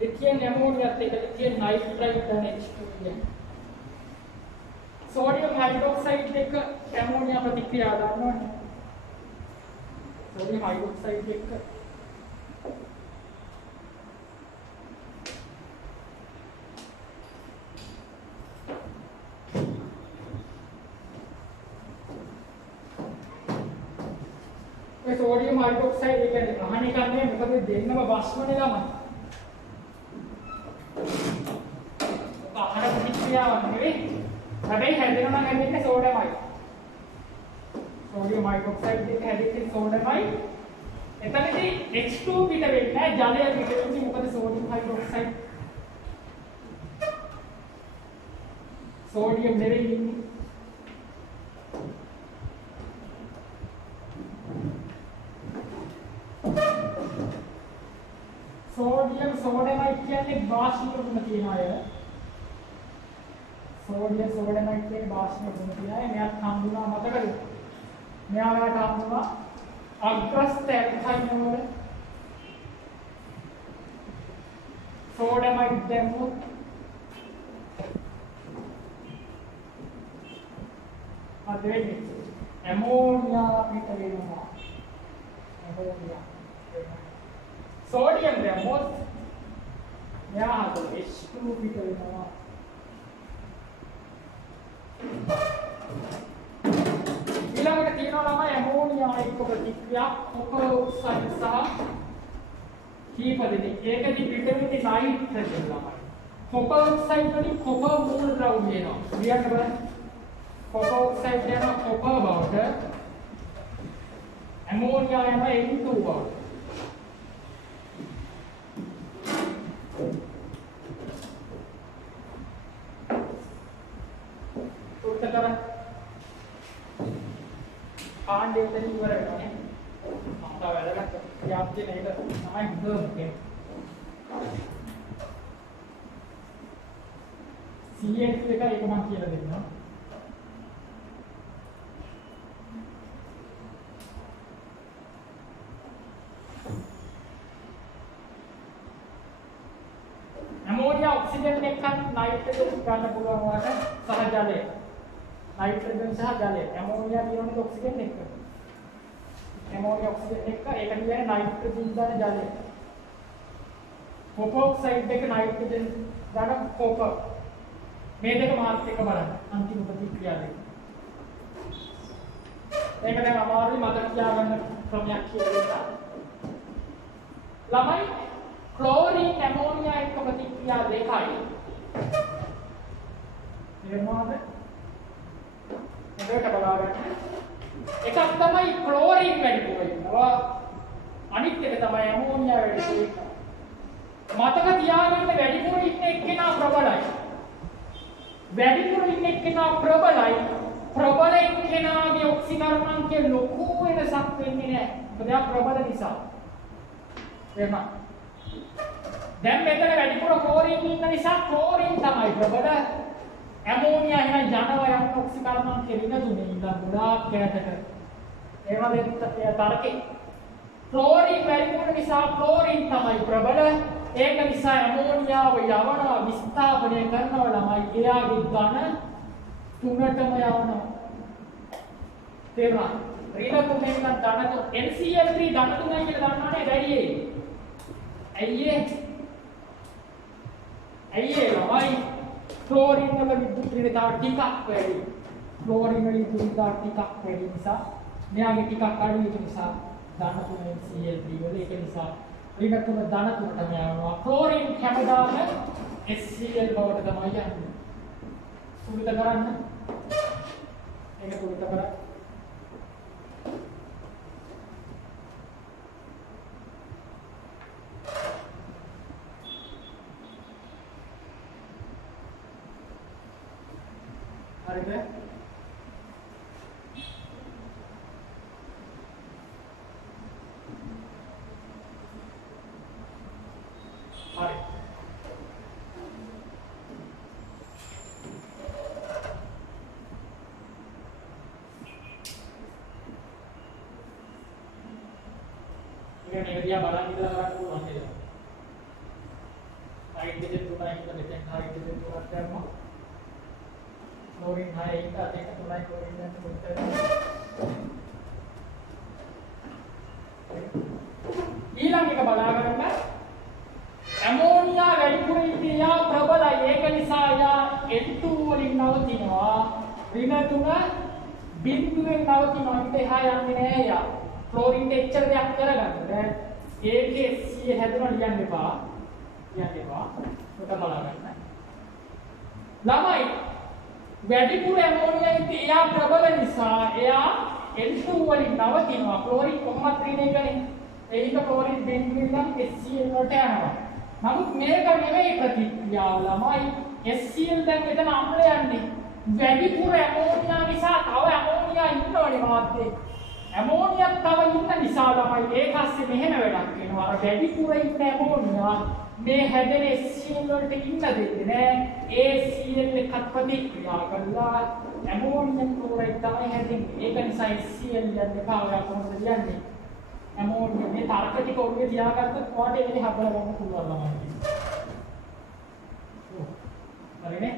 ලිතියම් ඇමෝනියාත් එක ලිතියම් නයිට්‍රයිඩ් ගන්න H2 කියන්නේ. සෝඩියම් හයිඩ්‍රොක්සයිඩ් එක ඇමෝනියා ප්‍රතික්‍රියා ගන්නවනේ. සෝඩියම් හයිඩ්‍රොක්සයිඩ් එක सोडियम हाइड्रोक्साइड एक कहानी करने में कभी देखने में वाष्प ने lamai ආහාර ප්‍රතික්‍රියාවක් නෙවෙයි හැබැයි හැදෙනවා නම් හැදෙන්නේ සෝඩියමයි සෝඩියම් හයිඩ්‍රොක්සයිඩ් එක හැදෙන්නේ සෝඩියමයි එතනදී H2 පිට වෙන්නේ නැහැ ජලය පිට වෙන්නේ මොකද සෝඩියම් හයිඩ්‍රොක්සයිඩ් සෝඩියම් නෙවෙයි ඉන්නේ सोडियम सोडेमाइड කියන්නේ වාෂ්පීය ගුණ තියෙන අය සෝඩියම් සෝඩෙමයිඩ් කියන්නේ වාෂ්පීය ගුණ තියෙන අය මෙයාත් හම්බුනා මතකද මෙයාට හම්බුනා අග්‍රස්තැප්පයින් වල සෝඩෙමයිඩ් දැම්මොත් අදෙන්නේ ඇමෝනියා පිට වෙනවා ඇමෝනියා सोडियम දැම්මොත් මෙයාට H2 පිට වෙනවා ඊළඟට තියෙනවා ළමයි ඇමෝනියා එක්ක ප්‍රතික්‍රියා කොපර් ඔක්සයිඩ් සහ කීප දෙනෙක් ඒකදී පිට වෙන්නේ නයිට්‍රජන් ළමයි කොපර් ඔක්සයිඩ් වලින් කොපර් මූල ද්‍රව්‍ය එනවා ලියන්න බලන්න කොපර් ඔක්සයිඩ් යන කොපර් බවට ඇමෝනියා යන N2 බවට උත්තර ආණ්ඩේ උතන ඉවර වෙනවා නේ මම වැදගත් යාප්තිය නේද තමයි හොඳ CH එක ඒක මම කියලා දෙන්නම් ඇමෝනියා ඔක්සිජන් එක්ක නයිට්‍රජන් ගන්න පුළුවන් වාට සහ ජලය नाइट्रोजन सह जल ඇමෝනියා කියනකොට ඔක්සිජන් එක්ක ඇමෝනියා ඔක්සිජන් එක ඒක කියන්නේ නයිට්‍රජන් දාන ජලය. කොපර් ඔක්සයිඩ් එක නයිට්‍රජන් දාන කොපර්. මේ දෙක මාත් එක බලන්න. අන්තිම ප්‍රතික්‍රියාව දෙක. ඒක දැන් අමාරුයි මතක තියාගන්න ක්‍රමයක් කියලා. ළමයි ක්ලෝරින් ඇමෝනියා එක්ක ප්‍රතික්‍රියා දෙකයි. තේරුණාද? මේක බලන්න. එකක් තමයි ක්ලෝරින් වැඩිපුර ඉන්නවා. අනිත් එක තමයි ඇමෝනියා වැඩිපුර ඉන්නවා. මතක තියාගන්න වැඩිපුර ඉන්න එක්කෙනා ප්‍රබලයි. වැඩිපුර ඉන්න එක්කෙනා ප්‍රබලයි. ප්‍රබල එක්කෙනාගේ ඔක්සිකරණාංකය ලොකු වෙනසක් වෙන්නේ නැහැ. මොකද එයා ප්‍රබල නිසා. එහෙනම් දැන් මෙතන වැඩිපුර ක්ලෝරින් ඉන්න නිසා ක්ලෝරින් තමයි ප්‍රබල. ඇමෝනියා එහෙනම් යනවා යන ඔක්සිකරණාංකය වෙන තුනේ ඉඳන් ගොඩාක් කැටට. ඒ වගේ තරකේ ක්ලෝරින් වැඩිපුර නිසා ක්ලෝරින් තමයි ප්‍රබල. ඒක නිසා ඇමෝනියාව යවනවා විස්ථාපනය කරනවා ළමයි එයාගේ ධන තුනටම යවනවා. තේරුණා? ඍණ තුනෙන් නම් ධන තුන NCl3 ධන තුනයි කියලා දන්නවනේ වැඩි. ඇයි ළමයි ක්ලෝරින් වල විද්‍යුත් ඍණතාව ටිකක් වැඩි. ක්ලෝරින් වල විද්‍යුත් ඍණතාව ටිකක් වැඩි නිසා මෙයාගේ ටිකක් අඩු වෙන නිසා ධන තුන NCl3 වල ඒක නිසා ඍණ තුන ධන තුනටම යනවා. ක්ලෝරින් හැමදාම HCl බවට තමයි යන්නේ. සුළුත කරන්න. ඒක සුළුත කරා. හරිද? හරි. මේක දිහා බලන් ඉඳලා කරන්න පුළුවන් නේද? හයිඩ්‍රජන් තුනයි කියලා මෙතෙන් හයිඩ්‍රජන් තුනක් ගන්නවා. ක්ලෝරින් 6 එක අතේක තුනයි ක්ලෝරින් දැන් තුනක්. ඊළඟ එක බලා ගන්න. ඇමෝනියා වැඩිපුර ඉන්නේ යා ප්‍රබලයි. ඒක නිසා යා N2 වලින් නවතිනවා. ඍණ තුන බිඳුවෙන් නවතිනවා. ඊට එහා යන්නේ නැහැ යා. ක්ලෝරින් එච්චර දෙයක් කරගන්න. දැන් ඒකේ C හැදුණා ලියන්න එපා. ඔක බලා ගන්න. ළමයි වැඩිපුර ඇමෝනියා ඉන්නේ එයා ප්‍රබල නිසා එයා N2 වලින් නවතිනවා. ක්ලෝරින් කොහොමද ඍණයකනේ. ඒක ක්ලෝරින් බිඳුවෙන් නම් HCl වලට යනවා. නමුත් මේක නෙමෙයි ප්‍රතික්‍රියාව ළමයි. HCl දැන් මෙතන අම්ල යන්නේ. වැඩිපුර ඇමෝනියා නිසා තව ඇමෝනියා ඉන්නවනේ මාත්‍යේ. ඇමෝනියා තව ඉන්න නිසා ළමයි ඒක ASCII මෙහෙම වැඩක් වෙනවා. අර වැඩිපුර ඉන්න ඇමෝනියා මේ හැදෙන HCl වලට ඉන්න දෙන්නේ නෑ. ඒ Cl එකත් ප්‍රතික්‍රියා කරලා ඇමෝනියම් ක්ලෝරයිඩ් තමයි හැදෙන්නේ. ඒක නිසා HCl යන්නේ කාවයක් කොහොමද කියන්නේ? ඇමෝනියම් මේ තර්ක ටික ඔළුවේ තියාගත්තොත් ඔයාලට ඒක හදලා ගන්න පුළුවන් ළමයි. හරිනේ?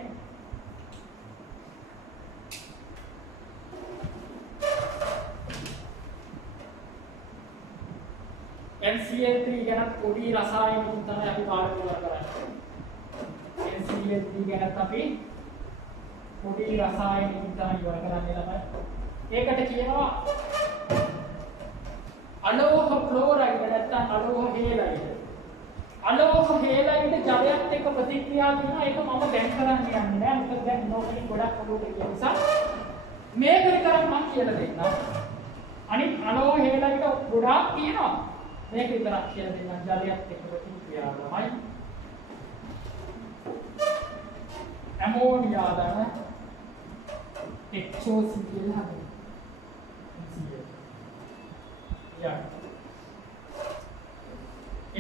NCl3 ගැන පොඩි රසායනික තමයි අපි පාඩම කරන්නේ. NCl3 ගැන අපි පොඩි රසායනික තමයි ඉවර කරන්නේ ළමයි. ඒකට කියනවා අලෝහ ක්ලෝරයිඩ් නැත්නම් අලෝහ හේලයිඩ්. අලෝහ හේලයිඩ් ජලයත් එක්ක ප්‍රතික්‍රියා කරනවා. ඒක මම දැන් කරන්න යන්නේ නෑ. මොකද දැන් නෝකලින් ගොඩක් ඔලුවට කියන නිසා මේක විතරක් මම කියලා දෙන්නම්. අනිත් අලෝහ හේලයිඩ් ගොඩාක් තියෙනවා. මේක විතරක් කියලා දෙන්නම්. ජලයත් එක්ක ප්‍රතික්‍රියා තමයි ඇමෝනියා දාන HOCl හදනවා.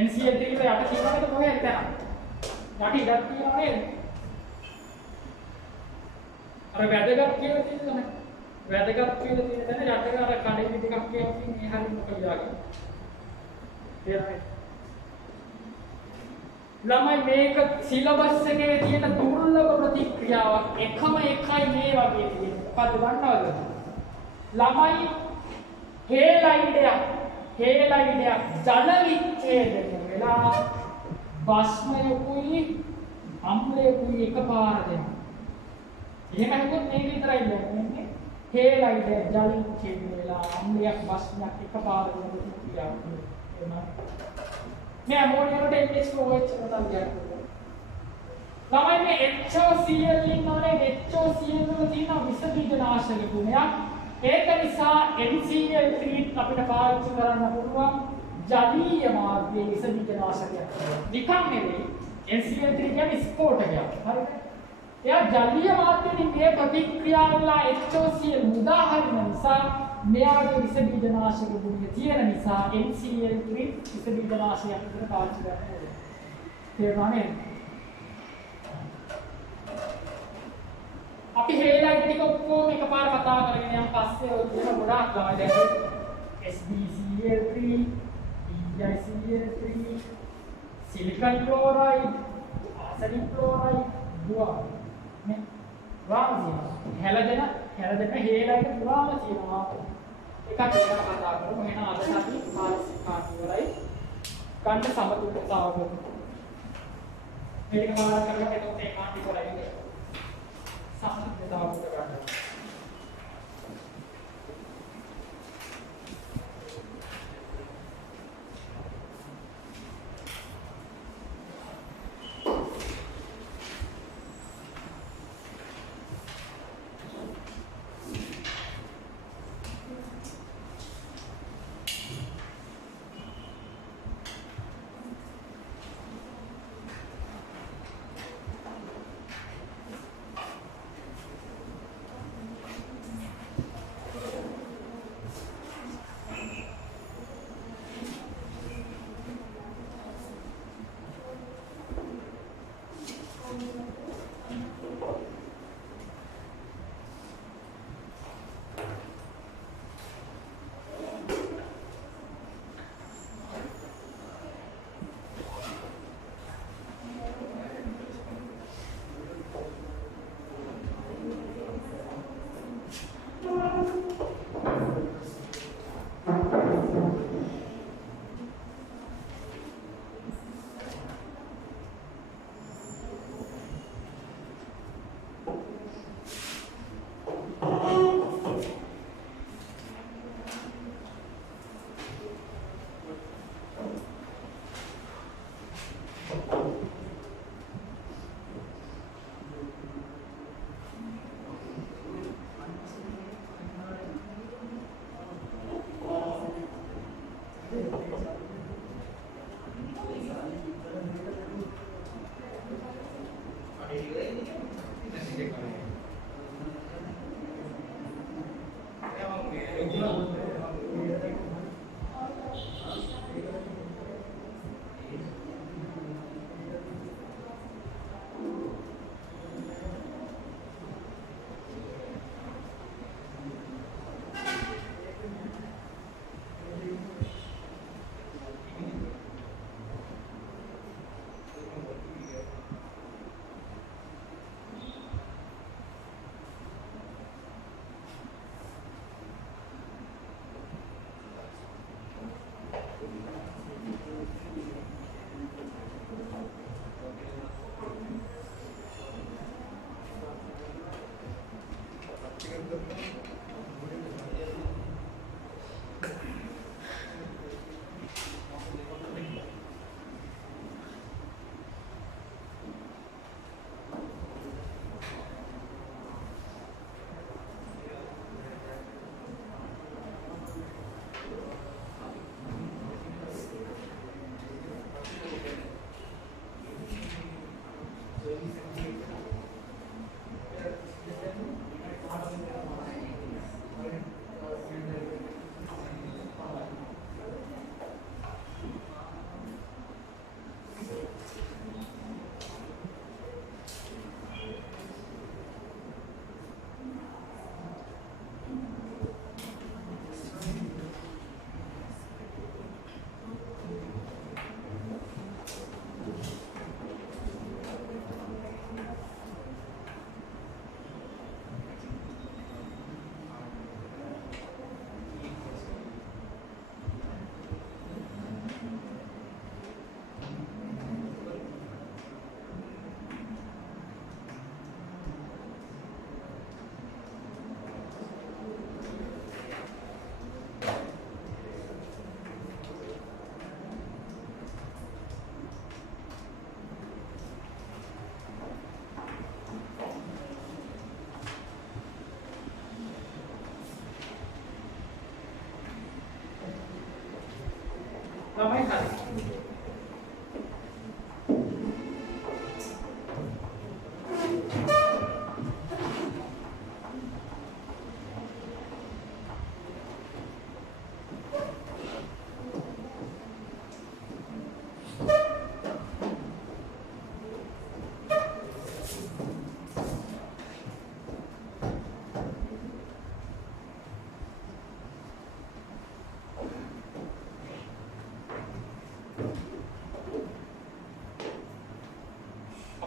NCl කියලා යට කියනකොට කොහෙද තැන? යටි ඉඩක් තියෙනවා නේද? අර වැදගත් කියලා තියෙනවනේ. වැදගත් කියලා තියෙන තැන යට අර කඩේ ටිකක් කියවකින් මේ හරියට මොකද යාගන්න. තේරෙන්නේ? ළමයි මේක සිලබස් එකේ තියෙන දුර්ලභ ප්‍රතික්‍රියාවක්. එකම එකයි මේ වගේ තියෙන්නේ. මොකද දන්නවද? ළමයි හේලයිඩයක් ජල විච්ඡේදනය වෙලා බස්මයකුයි අම්ලයකුයි එකපාර දෙනවා. එහෙම හිතුවොත් මේක විතරයි කියන්නේ. හේලයිඩ ජල විච්ඡේදනය වෙලා අම්ලයක් බස්මයක් එකපාර දෙනවා කියලා. මේ අමෝනියමට H2O එක තමයි කියන්නේ. ළමයි මේ HOCl ඉන්නෝනේ HOCl වල තියෙන විස බීජනාශක ගුණයක්. ඒක නිසා NCl3 අපිට පාවිච්චි කරන්න පුළුවන් ජලීය මාර්ගයේ විස බීජනාශකයක්. නිකම් නෙවෙයි NCl3 කියන්නේ ස්ෆෝටකයක්. හරිද? එයා ජලීය මාර්ගයෙන් මේ ප්‍රතික්‍රියාවල HOCl මුදා හරින නිසා මෙයාගේ විස බීජනාශක ගුණය තියෙන නිසා NCl3 විස බීජනාශකයක් විතර පාවිච්චි කරන්න ඕනේ. තේරුණානේ? අපි හේලයිඩ් ටික ඔක්කොම එකපාර කතා කරගෙන යන පස්සේ ඔය කියන ගොඩාක් ළමයි දැන් SbCl3, EiCl3, silicon chloride, arsenic chloride දුවා නේ රාමසිය හැලදෙන හේලයිඩ් පුරාම තියෙනවා එකක් එක කතා කරමු එහෙනම් අද අපි මානසික කාර්යවලයි ගන්න සමතුලිතතාවය මේක මාන කරලා එතකොට ඒ කාණ්ඩ ඉවරයි සමතුලිතතාවය ගන්න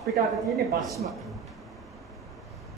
අපිට අද තියෙන්නේ බස්ම.